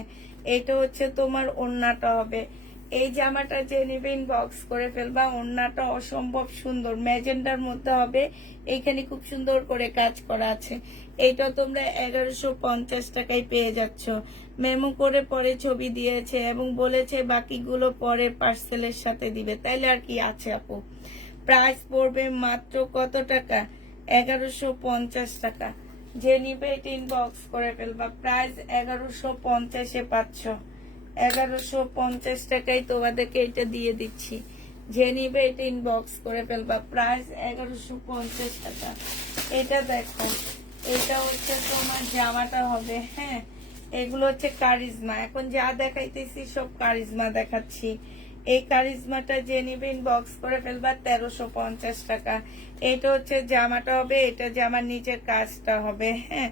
এটা হচ্ছে তোমার ওড়নাটা হবে। এই জামাটা যে নিবেন বক্স করে ফেলবা। ওড়নাটা অসম্ভব সুন্দর, ম্যাজেন্ডার মধ্যে হবে, এখানে খুব সুন্দর করে কাজ করা আছে। এইটা তোমরা 1150 টাকায় পেয়ে যাচ্ছ। মেমো করে পরে ছবি দিয়েছে এবং বলেছে বাকিগুলো পরে পার্সেলের সাথে দিবে। তাইলে আর কি আছে আপু। প্রাইস পড়বে মাত্র কত টাকা? 1150 টাকা। যে নিবে 3 বক্স করে ফেলবা। প্রাইস 1150-এ পাচ্ছ। 1150 টাকায় তোমাদেরকে এটা দিয়ে দিচ্ছি। যে নিবে 3 বক্স করে ফেলবা। প্রাইস 1150 টাকা। এটা দেখো, এটা হচ্ছে তোমার জামাটা হবে। হ্যাঁ, এগুলো হচ্ছে কারিজমা। এখন যা দেখাইতেছি সব কারিজমা দেখাচ্ছি। এই কারিজমাটা যে নিবেন বক্স করে ফেলবা। 1350 টাকা। এটা হচ্ছে জামাটা হবে, এটা জামার নিচের কাজটা হবে। হ্যাঁ,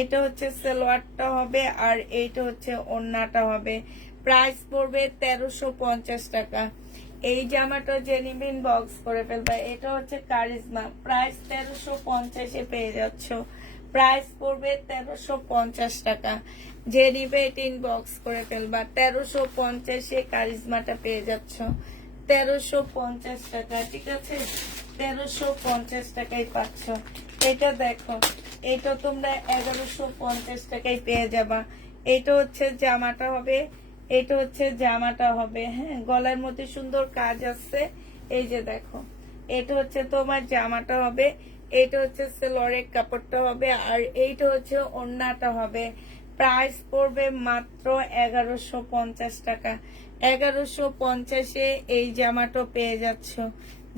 এটা হচ্ছে সালোয়ারটা হবে, আর এইটা হচ্ছে ওড়নাটা হবে। প্রাইস পড়বে 1350 টাকা। এই জামাটা যে নিবেন বক্স করে ফেলবা। এটা হচ্ছে কারিজমা। প্রাইস 1350-এ পেয়ে যাচ্ছ। প্রাইস পড়বে 1350 টাকা। যে নিবে 3 বক্স করে ফেলবা। 1350-এ কারিজমাটা পেয়ে যাচ্ছ। 1350 টাকা। ঠিক আছে, 1350 টাকায় পাচ্ছ। এটা দেখো, এটা তোমরা 1150 টাকায় পেয়ে যাবা। এটা হচ্ছে জামাটা হবে, এটা হচ্ছে জামাটা হবে। হ্যাঁ, গলার মধ্যে সুন্দর কাজ আছে। এই যে দেখো, এটা হচ্ছে তোমার জামাটা হবে, এটা হচ্ছে সালোয়ারের কাপড়টা হবে, আর এইটা হচ্ছে ওড়নাটা হবে। প্রাইস পড়বে মাত্র 1150 টাকা। 1150-এ এই জামাটা পেয়ে যাচ্ছ।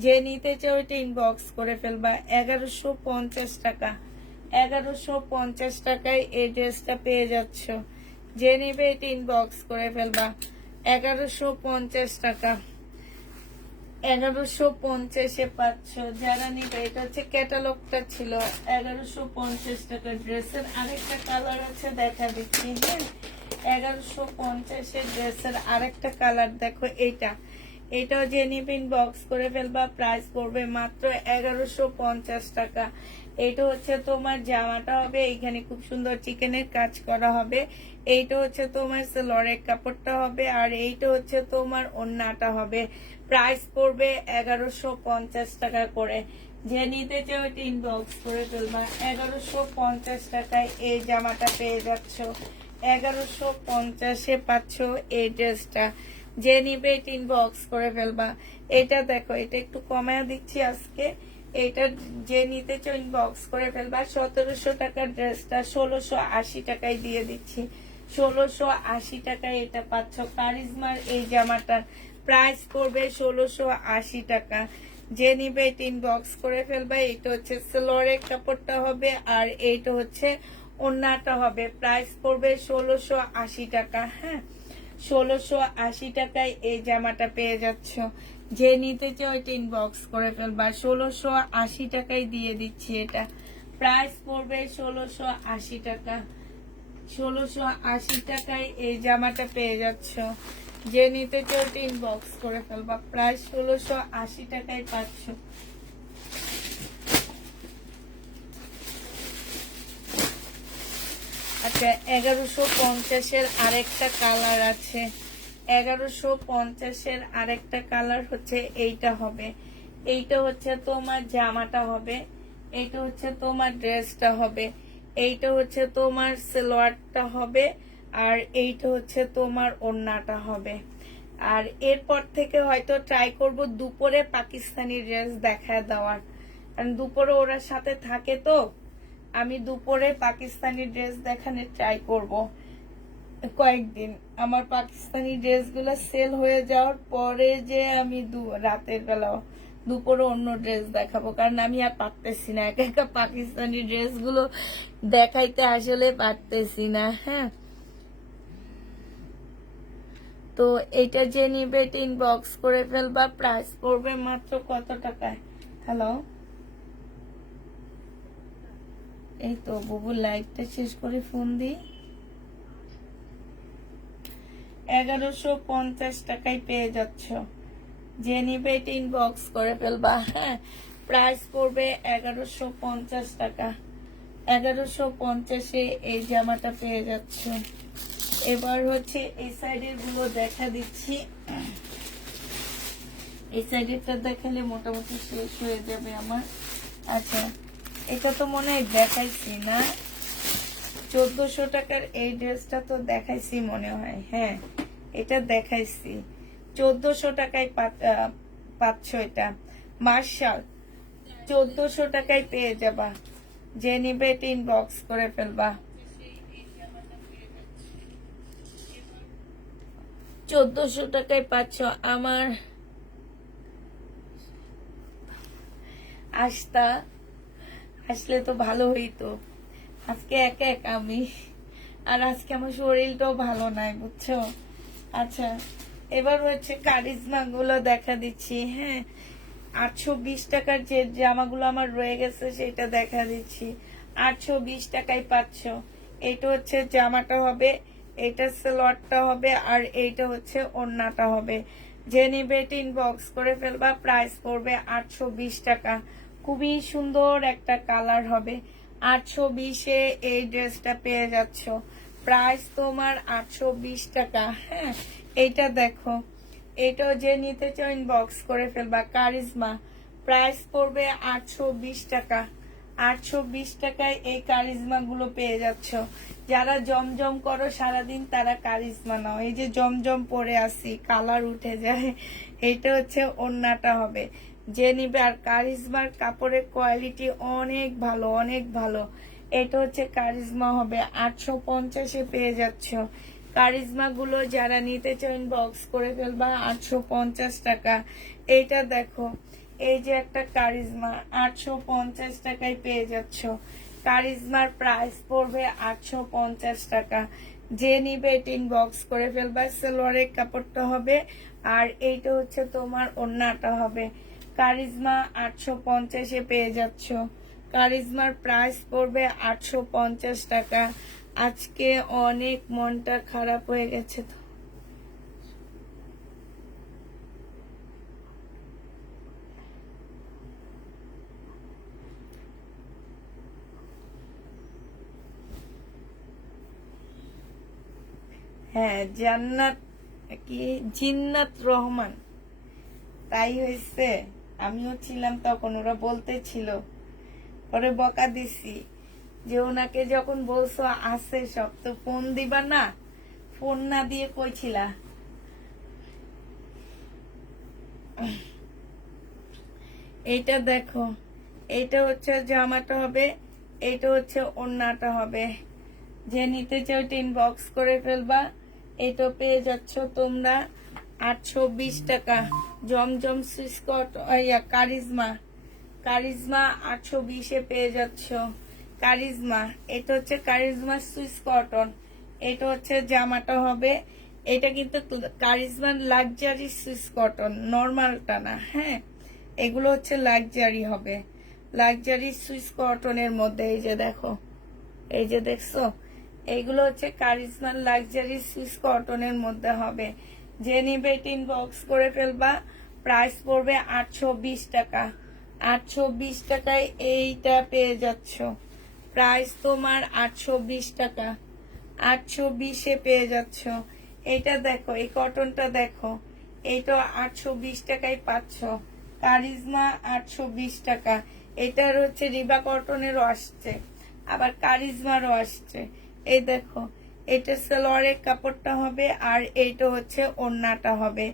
যে নিতে চাও ওইটা ইনবক্স করে ফেলবা। 1150 টাকা। 1150 টাকায় এই ড্রেসটা পেয়ে যাচ্ছ। যে নিবে এটা ইনবক্স করে ফেলবা। 1150 টাকা। 1150-এ পাচ্ছ। যারা নিবে, এটা হচ্ছে ক্যাটালগটা ছিল। 1150 টাকা। ড্রেসের আরেকটা কালার আছে, দেখা দিচ্ছি। হ্যাঁ, 1150-এর ড্রেসের আরেকটা কালার দেখো। এইটা, এটাও যে নিবে ইনবক্স করে ফেলবা, প্রাইস পড়বে মাত্র 1150 টাকা। এটা হচ্ছে তোমার জামাটা হবে, এইখানে খুব সুন্দর চিকেনের কাজ করা হবে। এইটা হচ্ছে তোমার সেলরের কাপড়টা হবে, আর এইটা হচ্ছে তোমার ওড়নাটা হবে। প্রাইস পড়বে 1150 টাকা করে। যে নিতে চাও এটা ইনবক্স করে ফেলবা। 1150 টাকায় এই জামাটা পেয়ে যাচ্ছ। 1150-এ পাচ্ছ এই ড্রেসটা। যে নিবে এটা ইনবক্স করে ফেলবা। এটা দেখো, এটা একটু কমায় দিচ্ছি আজকে। এটা যে নিতে চাও ইনবক্স করে ফেলবা। 1700 টাকার ড্রেসটা 1680 টাকায় দিয়ে দিচ্ছি। 1680 টাকায় এটা পাচ্ছ। কারিজমার এই জামাটার প্রাইস পড়বে 1680 টাকা। যে নিবে এটা ইনবক্স করে ফেলবা। এটা হচ্ছে সেলরের কাপড়টা হবে, আর এইটা হচ্ছে ওড়নাটা হবে। প্রাইস পড়বে 1680 টাকা। হ্যাঁ, 1680 টাকায় এই জামাটা পেয়ে যাচ্ছ। যে নিতে চাও এটা ইনবক্স করে ফেলবা। 1680 টাকায় দিয়ে দিচ্ছি এটা। প্রাইস পড়বে 1680 টাকা। 1680 টাকায় এই জামাটা পেয়ে যাচ্ছ। যে নিতে চাও এটা ইনবক্স করে ফেলবা। প্রাইস 1680 টাকায় পাচ্ছ। আচ্ছা, 1150-এর আরেকটা কালার আছে। 1150-এর আরেকটা কালার হচ্ছে এইটা হবে। এইটা হচ্ছে তোমার জামাটা হবে, এইটা হচ্ছে তোমার ড্রেসটা হবে, এইটা হচ্ছে তোমার সালোয়ারটা হবে, আর এইটা হচ্ছে তোমার ওড়নাটা হবে। আর এরপর থেকে হয়তো ট্রাই করব দুপুরে পাকিস্তানি ড্রেস দেখা দেওয়ার, কারণ দুপুরে ওরা সাথে থাকে তো। আমি দুপুরে পাকিস্তানি ড্রেস দেখানোর ট্রাই করব কয়েকদিন। আমার পাকিস্তানি ড্রেসগুলো সেল হয়ে যাওয়ার পরে যে আমি রাতের বেলা দুপুরে অন্য ড্রেস দেখাবো, কারণ আমি আর পারতেছি না একা একা পাকিস্তানি ড্রেসগুলো দেখাইতে, আসলে পারতেছি না। হ্যাঁ, তো এটা যে নিবে এটা ইনবক্স করে ফেলবা। প্রাইস পড়বে মাত্র কত টাকায়? হ্যালো, এই তো বুবু লাইভটা শেষ করে ফোন দিই। 1150 টাকায় পেয়ে যাচ্ছ। যে নিবে এটা ইনবক্স করে ফেলবা। হ্যাঁ, প্রাইস পড়বে 1150 টাকা। 1150-এ এই জামাটা পেয়ে যাচ্ছ। এবার হচ্ছে এই সাইডের গুলো দেখা দিচ্ছি। এই সাইডেরটা দেখালে মোটামুটি শেষ হয়ে যাবে আমার। আচ্ছা, এটা তো মনে হয় দেখাইছি না? 1400 টাকার এই ড্রেসটা তো দেখাইছি মনে হয়। হ্যাঁ, এটা দেখাইছি। 1400 টাকায় পাচ্ছ এটা। মার্শাল 1400 টাকায় পেয়ে যাবা। যে নিবে এটা ইনবক্স করে ফেলবা। 1400 টাকায় পাচ্ছ। আমার আসলে তো ভালো হইতো। আজকে একা একা আমি, আর আজকে আমার শরীরটাও ভালো নাই, বুঝছো? আচ্ছা, এবার হচ্ছে কারিজমা গুলো দেখা দিচ্ছি। হ্যাঁ, 820 টাকার যে জামাগুলো আমার রয়ে গেছে সেটা দেখা দিচ্ছি। 820 টাকায় পাচ্ছ। এটা হচ্ছে জামাটা হবে, এটা সালোয়ারটা হবে, আর এইটা হচ্ছে ওড়নাটা হবে। যে নিবে এটা ইনবক্স করে ফেলবা। প্রাইস পড়বে 820 টাকা। খুবই সুন্দর একটা কালার হবে। 820-এ এই ড্রেসটা পেয়ে যাচ্ছ। প্রাইস তোমার 820 টাকা। হ্যাঁ, এইটা দেখো, এটাও যে নিতে চাও ইনবক্স করে ফেলবা। কারিজমা প্রাইস পড়বে 820 টাকা। 820 টাকায় এই কারিজমা গুলো পেয়ে যাচ্ছ। যারা জমজম করো সারাদিন তারা কারিজমা নাও। এই যে জমজম পরে আসি, কালার উঠে যায়। এইটা হচ্ছে ওড়নাটা হবে। যে নিবে, আর কারিজমার কাপড়ের কোয়ালিটি অনেক ভালো, অনেক ভালো। এটা হচ্ছে কারিজমা হবে। 850-এ পেয়ে যাচ্ছ। কারিজমা গুলো যারা নিতে চান বক্স করে ফেলবা। 850 টাকা। এইটা দেখো, এই যে একটা কারিজমা 850 টাকায় পেয়ে যাচ্ছ। কারিজমার প্রাইস পড়বে 850 টাকা। যে নিবে টিন বক্স করে ফেলবা। সালোয়ারের কাপড়টা হবে, আর এইটা হচ্ছে তোমার ওড়নাটা হবে। কারিজমা 850-এ পেয়ে যাচ্ছ। কারিজমার প্রাইস পড়বে 850 টাকা। আজকে অনেক মনটা খারাপ হয়ে গেছে তো। হ্যাঁ জান্নাত কি জিন্নাত রহমান, তাই হয়েছে। আমিও ছিলাম তখন, ওরা বলতে ছিল, পরে বকা দিছি যে ওনাকে যখন বলছো আছে সব তো ফোন দিবা না, ফোন না দিয়ে কইছিলা। এইটা দেখো, এইটা হচ্ছে জামাটা হবে, এইটা হচ্ছে ওড়নাটা হবে। যে নিতে চাও ইনবক্স করে ফেলবা। এটা পেয়ে যাচ্ছ তোমরা 820 টাকা। জমজম সুইস কারিজমা, কারিজমা 820-এ পেয়ে যাচ্ছ। কারিজমা, এটা হচ্ছে কারিজমা সুইস কটন। এটা হচ্ছে জামাটা হবে। এটা কিন্তু কারিজমার লাক্সারি সুইস কটন, নর্মালটা না। হ্যাঁ, এগুলো হচ্ছে লাক্সারি হবে, লাক্সারি সুইস কটনের মধ্যে। এই যে দেখো, এই যে দেখছো, এইগুলো হচ্ছে কারিজমার লাক্সারি সুইস কটনের মধ্যে হবে। যে নিবে ইনবক্স করে ফেলবা। প্রাইস পড়বে 820 টাকা। 820 টাকায় এইটা পেয়ে যাচ্ছ। প্রাইস তোমার 820 টাকা। 820-এ পেয়ে যাচ্ছ। এটা দেখো, এই কটনটা দেখো, এইটা 820 টাকায় পাচ্ছ। কারিজমা 820 টাকা। এটার হচ্ছে রিবা কটনেরও আসছে, আবার কারিজমারও আসছে। এই দেখো, এটা সালোয়ারের কাপড়টা হবে, আর এইটা হচ্ছে ওড়নাটা হবে।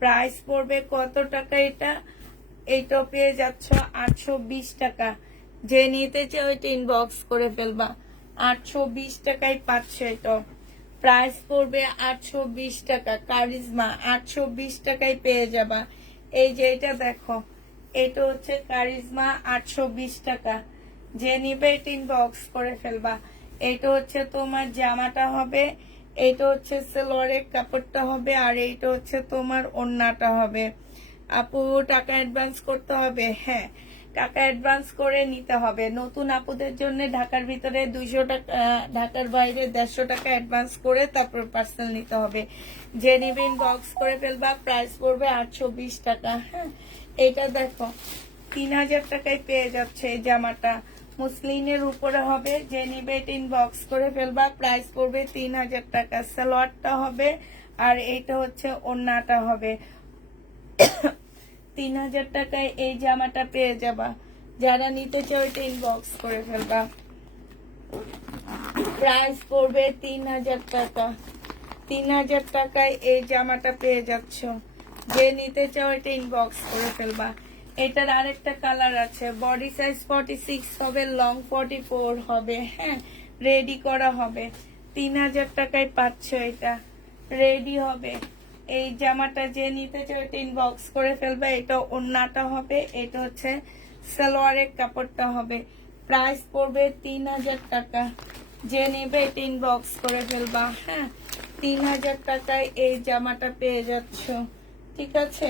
প্রাইস পড়বে কত টাকা এটা? এইটা পেয়ে যাচ্ছ 820 টাকা। যে নিতে চাও এটা ইনবক্স করে ফেলবা। 820 টাকায় পাচ্ছ এটা। প্রাইস পড়বে 820 টাকা। কারিজমা 820 টাকায় পেয়ে যাবা। এই যে এটা দেখো, এটা হচ্ছে কারিজমা 820 টাকা। যে নিবে এটা ইনবক্স করে ফেলবা। এটা হচ্ছে তোমার জামাটা হবে, এটা হচ্ছে সালোয়ারের কাপড়টা হবে, আর এইটা হচ্ছে তোমার ওড়নাটা হবে। আপু টাকা অ্যাডভান্স করতে হবে? হ্যাঁ, টাকা অ্যাডভান্স করে নিতে হবে। নতুন আপুদের জন্য ঢাকার ভিতরে 200 টাকা, ঢাকার বাইরে 150 টাকা অ্যাডভান্স করে তারপর পার্সেল নিতে হবে। যে নিবে ইনবক্স করে ফেলবা। প্রাইস পড়বে 820 টাকা। হ্যাঁ, এটা দেখো 3000 টাকায় পেয়ে যাচ্ছে এই জামাটা। মুসলিনের উপরে হবে। যে নিবে এটা ইনবক্স করে ফেলবা। প্রাইস পড়বে 3000 টাকা। সালোয়ারটা হবে, আর এইটা হচ্ছে ওড়নাটা হবে। 3000 টাকায় এই জামাটা পেয়ে যাবা। যারা নিতে চাও এটা ইনবক্স করে ফেলবা। প্রাইস পড়বে 3000 টাকা। 3000 টাকায় এই জামাটা পেয়ে যাচ্ছ। যে নিতে চাও এটা ইনবক্স করে ফেলবা। এটার আরেকটা কালার আছে, বডি সাইজ 46 হবে, লং 44 হবে। হ্যাঁ, রেডি করা হবে। 3000 টাকায় পাচ্ছ, এটা রেডি হবে। এই জামাটা যে নিতে চাও এটা ইনবক্স করে ফেলবে। এটা ওড়নাটা হবে, এটা হচ্ছে সালোয়ারের কাপড়টা হবে। প্রাইস পড়বে 3000 টাকা। যে নেবে এটা ইনবক্স করে ফেলবা। হ্যাঁ, 3000 টাকায় এই জামাটা পেয়ে যাচ্ছ। ঠিক আছে,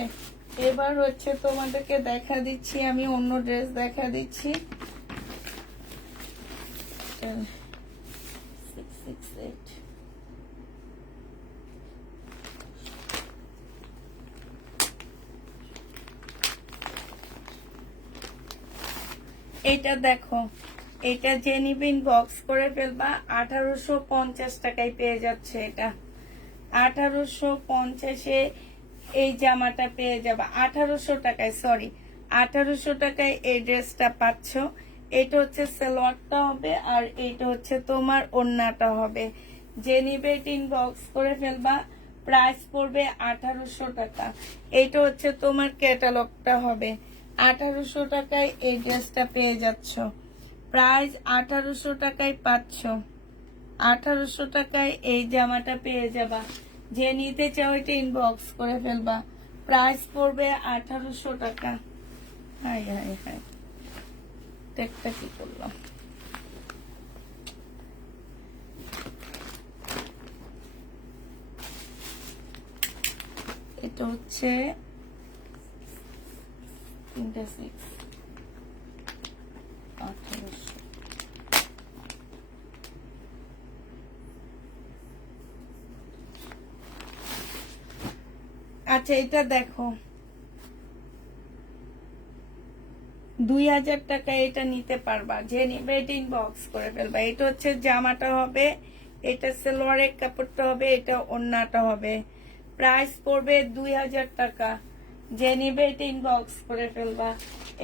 এবার হচ্ছে তোমাদেরকে দেখা দিচ্ছি, আমি অন্য ড্রেস দেখা দিচ্ছি। 668, এটা দেখো, এটা যে নিবে ইনবক্স করে ফেলবা। 1850 টাকায় পেয়ে যাচ্ছে এটা। 1850-এ এই জামাটা পেয়ে যাবা। 1800 টাকায়, সরি, 1800 টাকায় এই ড্রেসটা পাচ্ছ। এটা হচ্ছে সালোয়ারটা হবে, আর এটা হচ্ছে তোমার ওড়নাটা হবে। যে নিবে এটা ইনবক্স করে ফেলবা। প্রাইস পড়বে 1800 টাকা। এটা হচ্ছে তোমার ক্যাটালগটা হবে। 1800 টাকায় এই ড্রেসটা পেয়ে যাচ্ছ। প্রাইস 1800 টাকায় পাচ্ছ। 1800 টাকায় এই জামাটা পেয়ে যাবা। যে নিতে চাও এটা ইনবক্স করে ফেলবা। প্রাইস পড়বে 1800 টাকা। হাই হাই হাই, দেখতে কি করলাম। এটা হচ্ছে 3-6, 1800। আচ্ছা, এটা দেখো 2000 টাকা এটা নিতে পারবা। যে নিবে এটা ইনবক্স করে ফেলবা। এটা হচ্ছে জামাটা হবে, এটা সালোয়ারের কাপড়টা হবে, এটা ওড়নাটা হবে। প্রাইস পড়বে 2000 টাকা। যে নিবে এটা ইনবক্স করে ফেলবা।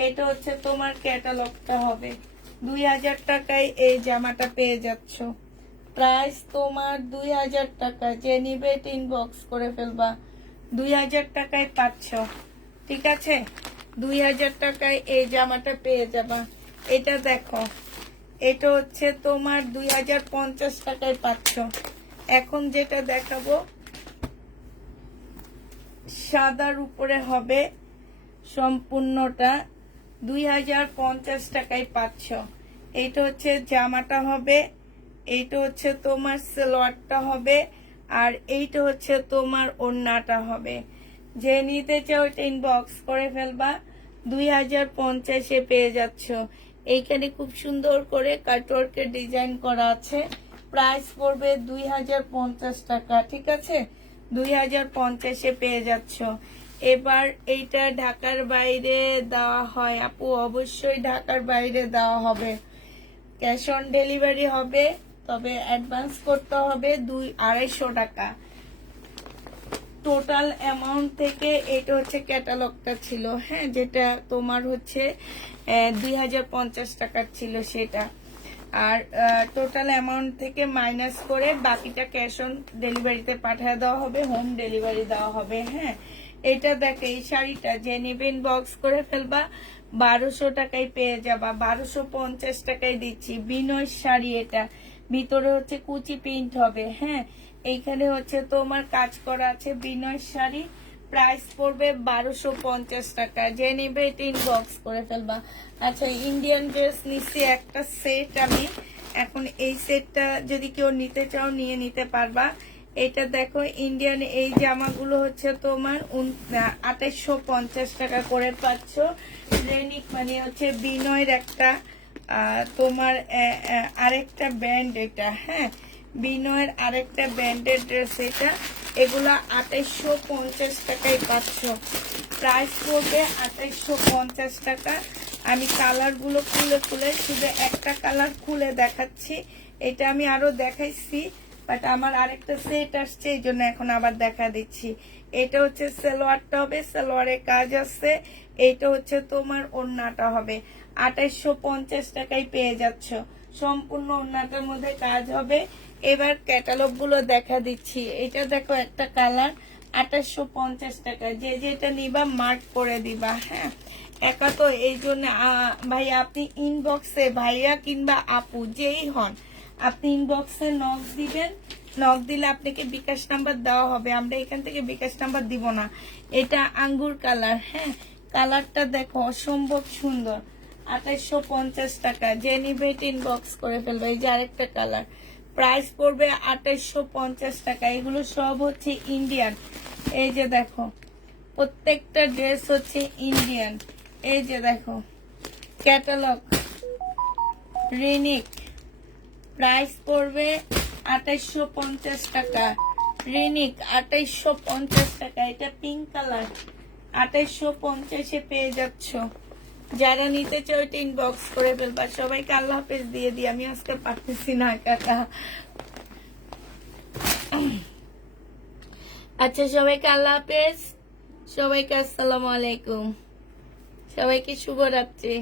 এটা হচ্ছে তোমার ক্যাটালগটা হবে। 2000 টাকায় এই জামাটা পেয়ে যাচ্ছ। প্রাইস তোমার 2000 টাকা। যে নিবে এটা ইনবক্স করে ফেলবা। 2000 টাকায় পাচ্ছ, ঠিক আছে? 2000 টাকায় এই জামাটা পেয়ে যাবা। এটা দেখো, এটা হচ্ছে তোমার 2050 টাকায় পাচ্ছ। এখন যেটা দেখাবো সাদার উপরে হবে, সম্পূর্ণটা 2050 টাকায় পাচ্ছ। এইটা হচ্ছে জামাটা হবে, এইটা হচ্ছে তোমার সালোয়ারটা হবে, আর এইটা হচ্ছে তোমার ওড়নাটা হবে। যে নিতে চাও এটা ইনবক্স করে ফেলবা। 2050-এ পেয়ে যাচ্ছ। এইখানে খুব সুন্দর করে কাটওয়ার্কের ডিজাইন করা আছে। প্রাইস পড়বে 2050 টাকা, ঠিক আছে? 2050-এ পেয়ে যাচ্ছ। এবার এইটা ঢাকার বাইরে দেওয়া হয় আপু, অবশ্যই ঢাকার বাইরে দেওয়া হবে। ক্যাশ অন ডেলিভারি হবে, তবে অ্যাডভান্স করতে হবে 200-250 টাকা। টোটাল অ্যামাউন্ট থেকে এটা হচ্ছে ক্যাটালগটা ছিল, হ্যাঁ, যেটা তোমার হচ্ছে 2050 টাকার ছিল সেটা। আর টোটাল অ্যামাউন্ট থেকে মাইনাস করে বাকিটা ক্যাশ অন ডেলিভারিতে পাঠিয়ে দেওয়া হবে, হোম ডেলিভারি দেওয়া হবে। হ্যাঁ, এটা দেখো, এই শাড়িটা যে নেবেন বক্স করে ফেলবা, 1200 টাকায় পেয়ে যাবা। 1250 টাকায় দিচ্ছি। বিনয় শাড়ি, এটা ভিতরে হচ্ছে কুচি প্রিন্ট হবে। হ্যাঁ, এইখানে হচ্ছে তোমার কাজ করা আছে। বিনয় শাড়ি, প্রাইস পড়বে 1250 টাকা। যে নেবে এটা ইনবক্স করে ফেলবা। আচ্ছা, ইন্ডিয়ান ড্রেস নিচ্ছি একটা সেট আমি। এখন এই সেটটা যদি কেউ নিতে চাও নিয়ে নিতে পারবা। এটা দেখো, ইন্ডিয়ান এই জামাগুলো হচ্ছে তোমার 2850 টাকা করে পাচ্ছ। রেনিক মানে হচ্ছে বিনয়ের একটা তোমার আরেকটা ব্র্যান্ড এটা। হ্যাঁ, বিনয়ের আরেকটা ব্র্যান্ডের ড্রেস এটা। এগুলা 2850 টাকায় পাচ্ছ। প্রাইস পড়বে 2850 টাকা। আমি কালার গুলো খুলে খুলে শুধু একটা কালার খুলে দেখাচ্ছি। এটা আমি আরো দেখাইছি, বাট আমার আরেকটা সেট আসছে, এই জন্য এখন আবার দেখা দিচ্ছি। এটা হচ্ছে সালোয়ারটা হবে, সালোয়ারের কাজ আছে। এইটা হচ্ছে তোমার ওড়নাটা হবে। 2850 টাকায় পেয়ে যাচ্ছ। সম্পূর্ণ ওড়নাটার মধ্যে কাজ হবে। এবার ক্যাটালগ গুলো দেখা দিচ্ছি। এটা দেখো, একটা কালার 2850 টাকা। যে যেটা নিবা মার্ক করে দিবা। হ্যাঁ, একা তো, এই জন্য ভাই আপনি ইনবক্সে, ভাইয়া কিংবা আপু যেই হন, আপনি ইনবক্সে নক দিবেন। নক দিলে আপনাকে বিকাশ নাম্বার দেওয়া হবে। আমরা এখান থেকে বিকাশ নাম্বার দিব না। এটা আঙ্গুর কালার। হ্যাঁ, কালারটা দেখো, অসম্ভব সুন্দর। 2850 টাকা। যে নিবে এটা ইনবক্স করে ফেলবে। এই যে আরেকটা কালার, প্রাইস পড়বে 2850 টাকা। এগুলো সব হচ্ছে ইন্ডিয়ান। এই যে দেখো, প্রত্যেকটা ড্রেস হচ্ছে ইন্ডিয়ান। এই যে দেখো, ক্যাটালগ রিনিক, প্রাইস পড়বে 2850 টাকা। রিনিক 2850 টাকা। এটা পিঙ্ক কালার, 2850-এ পেয়ে যাচ্ছ। যারা নিতে চাও এটা ইনবক্স করে ফেলবা। সবাইকে আল্লাহ হাফেজ দিয়ে দিই, আমি আজকে পারতেছি না কাকা। আচ্ছা, সবাইকে আল্লাহ হাফেজ, সবাইকে আসসালামু আলাইকুম, সবাইকে শুভরাত্রি।